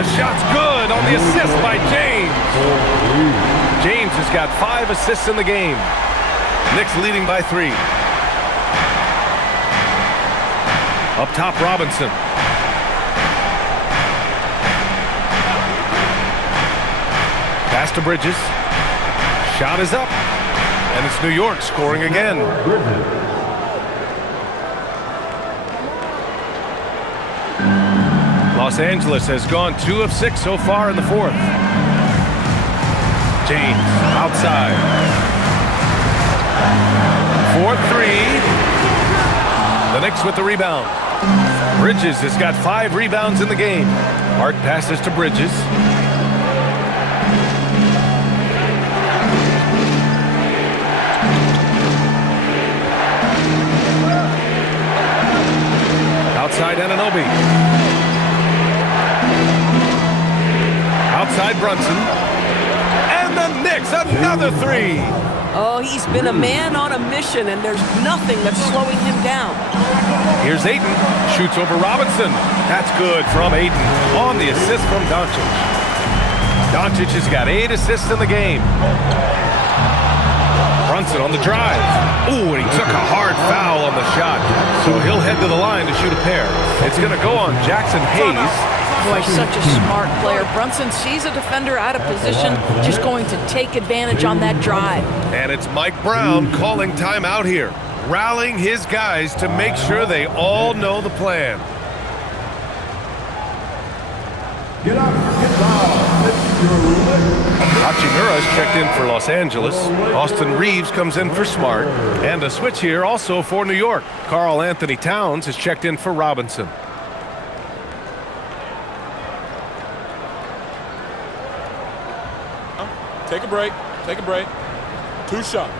The shot's good on the assist by James. James has got 5 assists in the game. Knicks leading by 3. Up top, Robinson. Pass to Bridges. Shot is up. And it's New York scoring again. Los Angeles has gone 2 of 6 so far in the fourth. James outside. 4-3. The Knicks with the rebound. Bridges has got 5 rebounds in the game. Hart passes to Bridges. Outside Anunoby. Outside Brunson. And the Knicks, another 3. Oh, he's been a man on a mission, and there's nothing that's slowing him down. Here's Ayton. Shoots over Robinson. That's good from Ayton on the assist from Doncic. Doncic has got 8 assists in the game. Brunson on the drive. Ooh, and he took a hard foul on the shot. So he'll head to the line to shoot a pair. It's going to go on Jackson Hayes. Boy, such a smart player. Brunson sees a defender out of position, just going to take advantage on that drive. And it's Mike Brown calling timeout here, rallying his guys to make sure they all know the plan. Get up, get down. It's your limit. Hachimura is checked in for Los Angeles. Austin Reeves comes in for Smart. And a switch here also for New York. Karl Anthony Towns is checked in for Robinson. Take a break. Take a break. 2 shots.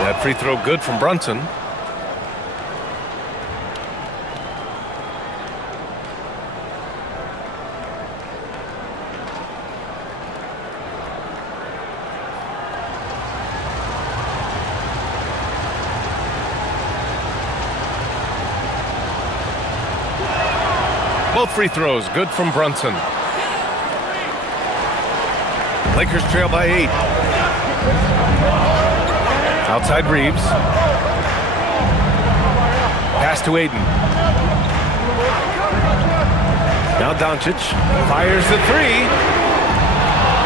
That free throw good from Brunson. Both free throws good from Brunson. Lakers trail by 8. Outside Reeves. Pass to Ayton. Now Doncic fires the 3.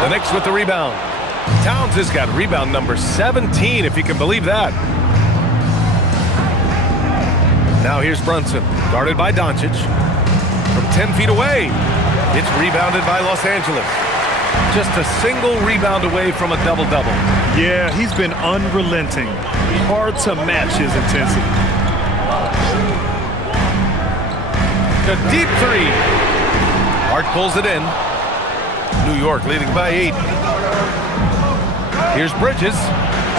The Knicks with the rebound. Towns has got rebound number 17, if you can believe that. Now here's Brunson, guarded by Doncic. From 10 feet away, it's rebounded by Los Angeles. Just a single rebound away from a double-double. Yeah, he's been unrelenting. Hard to match his intensity. A deep 3. Hart pulls it in. New York leading by 8. Here's Bridges.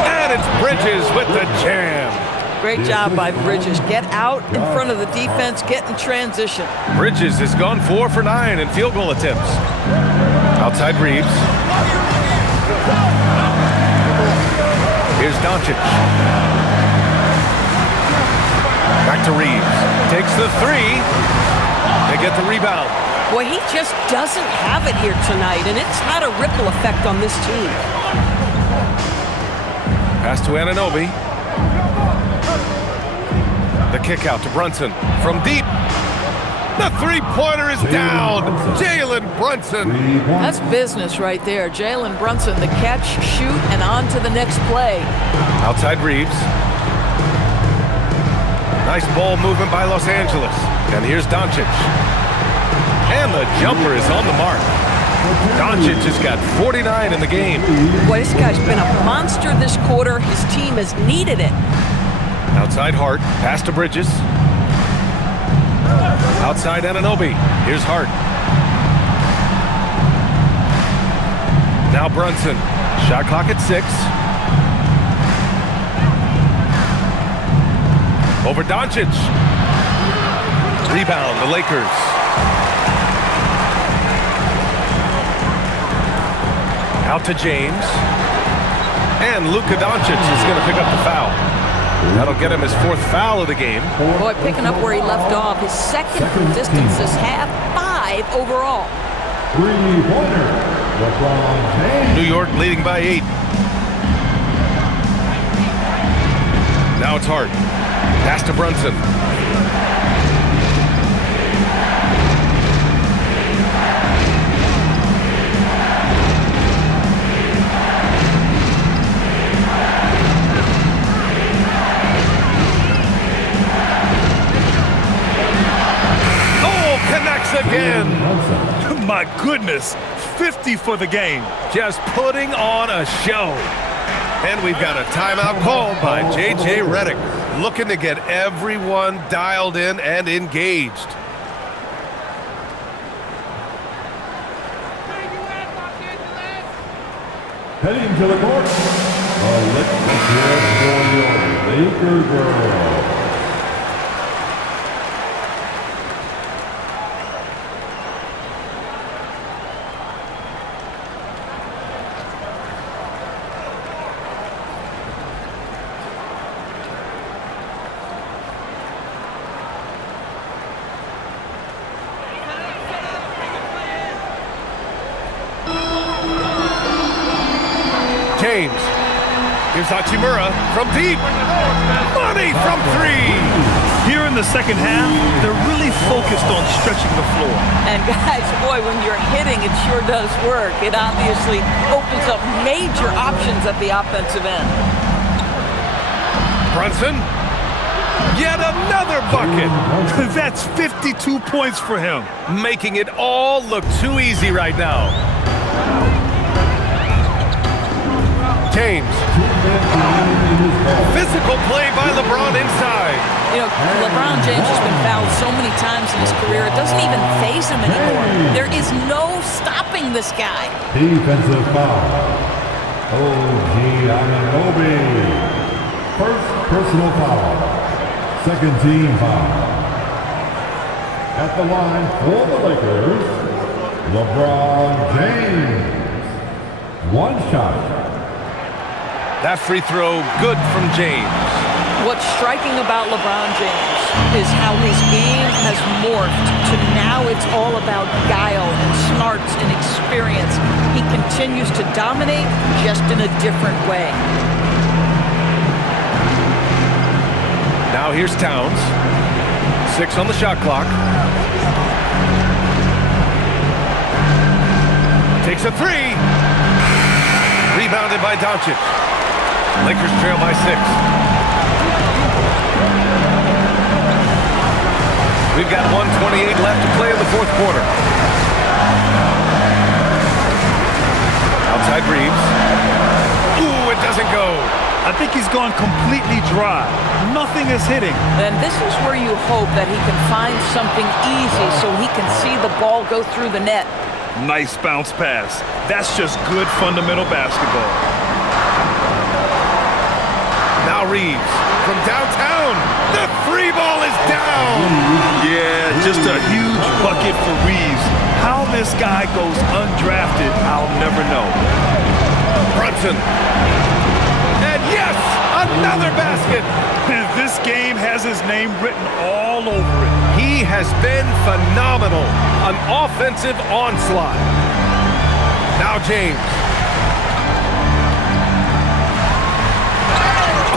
And it's Bridges with the jam. Great job by Bridges. Get out in front of the defense, get in transition. Bridges has gone 4 for 9 in field goal attempts. Outside Reeves. Here's Doncic. Back to Reeves. Takes the 3. They get the rebound. Boy, he just doesn't have it here tonight, and it's not a ripple effect on this team. Pass to Anunoby. The kick out to Brunson from deep. The three-pointer is down. Jalen Brunson. That's business right there. Jalen Brunson, the catch, shoot, and on to the next play. Outside Reeves. Nice ball movement by Los Angeles. And here's Doncic. And the jumper is on the mark. Doncic has got 49 in the game. Boy, this guy's been a monster this quarter. His team has needed it. Outside Hart. Pass to Bridges. Outside Anunoby. Here's Hart. Now Brunson. Shot clock at 6. Over Doncic. Rebound, the Lakers. Out to James. And Luka Doncic is going to pick up the foul. That'll get him his 4th foul of the game. Boy, picking up where he left off. His second from distance this half, 5 overall. Three-pointer. LeBron James. New York leading by 8. Now it's Hart. Pass to Brunson. Again. my goodness. 50 for the game. Just putting on a show. And we've got a timeout called by J.J. Redick, looking to get everyone dialed in and engaged. Heading to the court, let's cheer for your Laker girl. James. Here's Hachimura from deep. Money from three. Here in the second half, they're really focused on stretching the floor. And guys, boy, when you're hitting, it sure does work. It obviously opens up major options at the offensive end. Brunson. Yet another bucket. That's 52 points for him. Making it all look too easy right now. James. Physical play by LeBron inside. You know, LeBron James has been fouled so many times in his career, it doesn't even faze him anymore. There is no stopping this guy. Defensive foul. OG Anunoby. First personal foul. Second team foul. At the line for the Lakers, LeBron James. One shot. That free throw good from James. What's striking about LeBron James is how his game has morphed to now it's all about guile and smarts and experience. He continues to dominate just in a different way. Now here's Towns. 6 on the shot clock. Takes a three. Rebounded by Doncic. Lakers trail by 6. We've got 1:28 left to play in the fourth quarter. Outside Reeves. Ooh, it doesn't go. I think he's gone completely dry. Nothing is hitting. And this is where you hope that he can find something easy so he can see the ball go through the net. Nice bounce pass. That's just good fundamental basketball. Now Reeves from downtown. The free ball is down. Yeah, just a huge bucket for Reeves. How this guy goes undrafted, I'll never know. Brunson. And yes, another basket. This game has his name written all over it. He has been phenomenal. An offensive onslaught. Now James.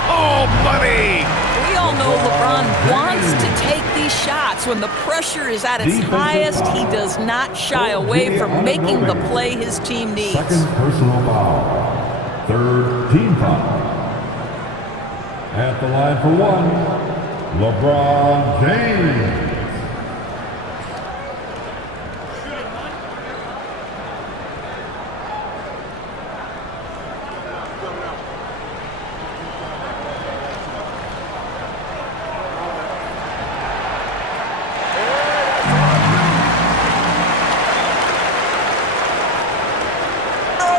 Oh, money! We all know LeBron wants to take these shots. When the pressure is at its highest, he does not shy away from making the play his team needs. Second personal foul. Third team foul. At the line for one, LeBron James.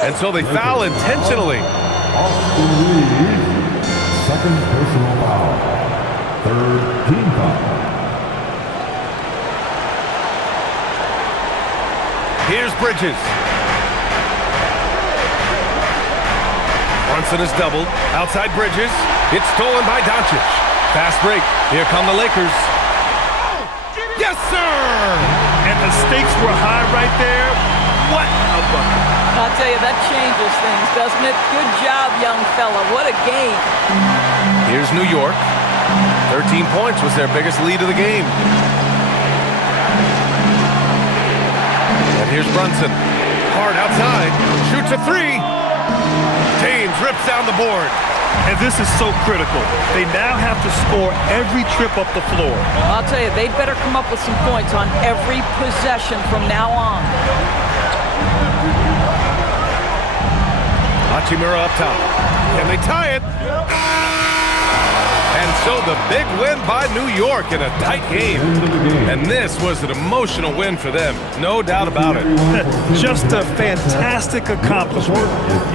And so they foul intentionally. Austin Reeves, second personal foul. Third team foul. Here's Bridges. Brunson is doubled. Outside Bridges. It's stolen by Doncic. Fast break. Here come the Lakers. Yes, sir! And the stakes were high right there. What a bucket. I'll tell you, that changes things, doesn't it? Good job, young fella. What a game. Here's New York. 13 points was their biggest lead of the game. And here's Brunson. Hard outside. Shoots a three. James rips down the board. And this is so critical. They now have to score every trip up the floor. I'll tell you, they better come up with some points on every possession from now on. Hachimura up top. Can they tie it? And so the big win by New York in a tight game. And this was an emotional win for them, no doubt about it. Just a fantastic accomplishment.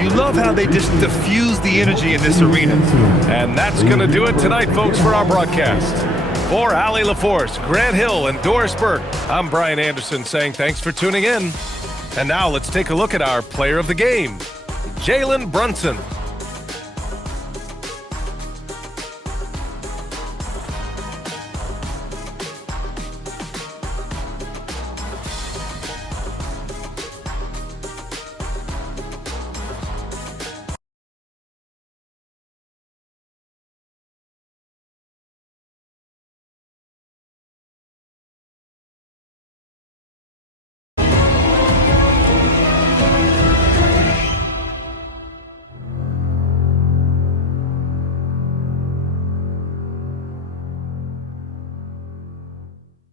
You love how they just diffuse the energy in this arena. And that's going to do it tonight, folks, for our broadcast. For Allie LaForce, Grant Hill, and Doris Burke, I'm Brian Anderson saying thanks for tuning in. And now let's take a look at our player of the game, Jalen Brunson.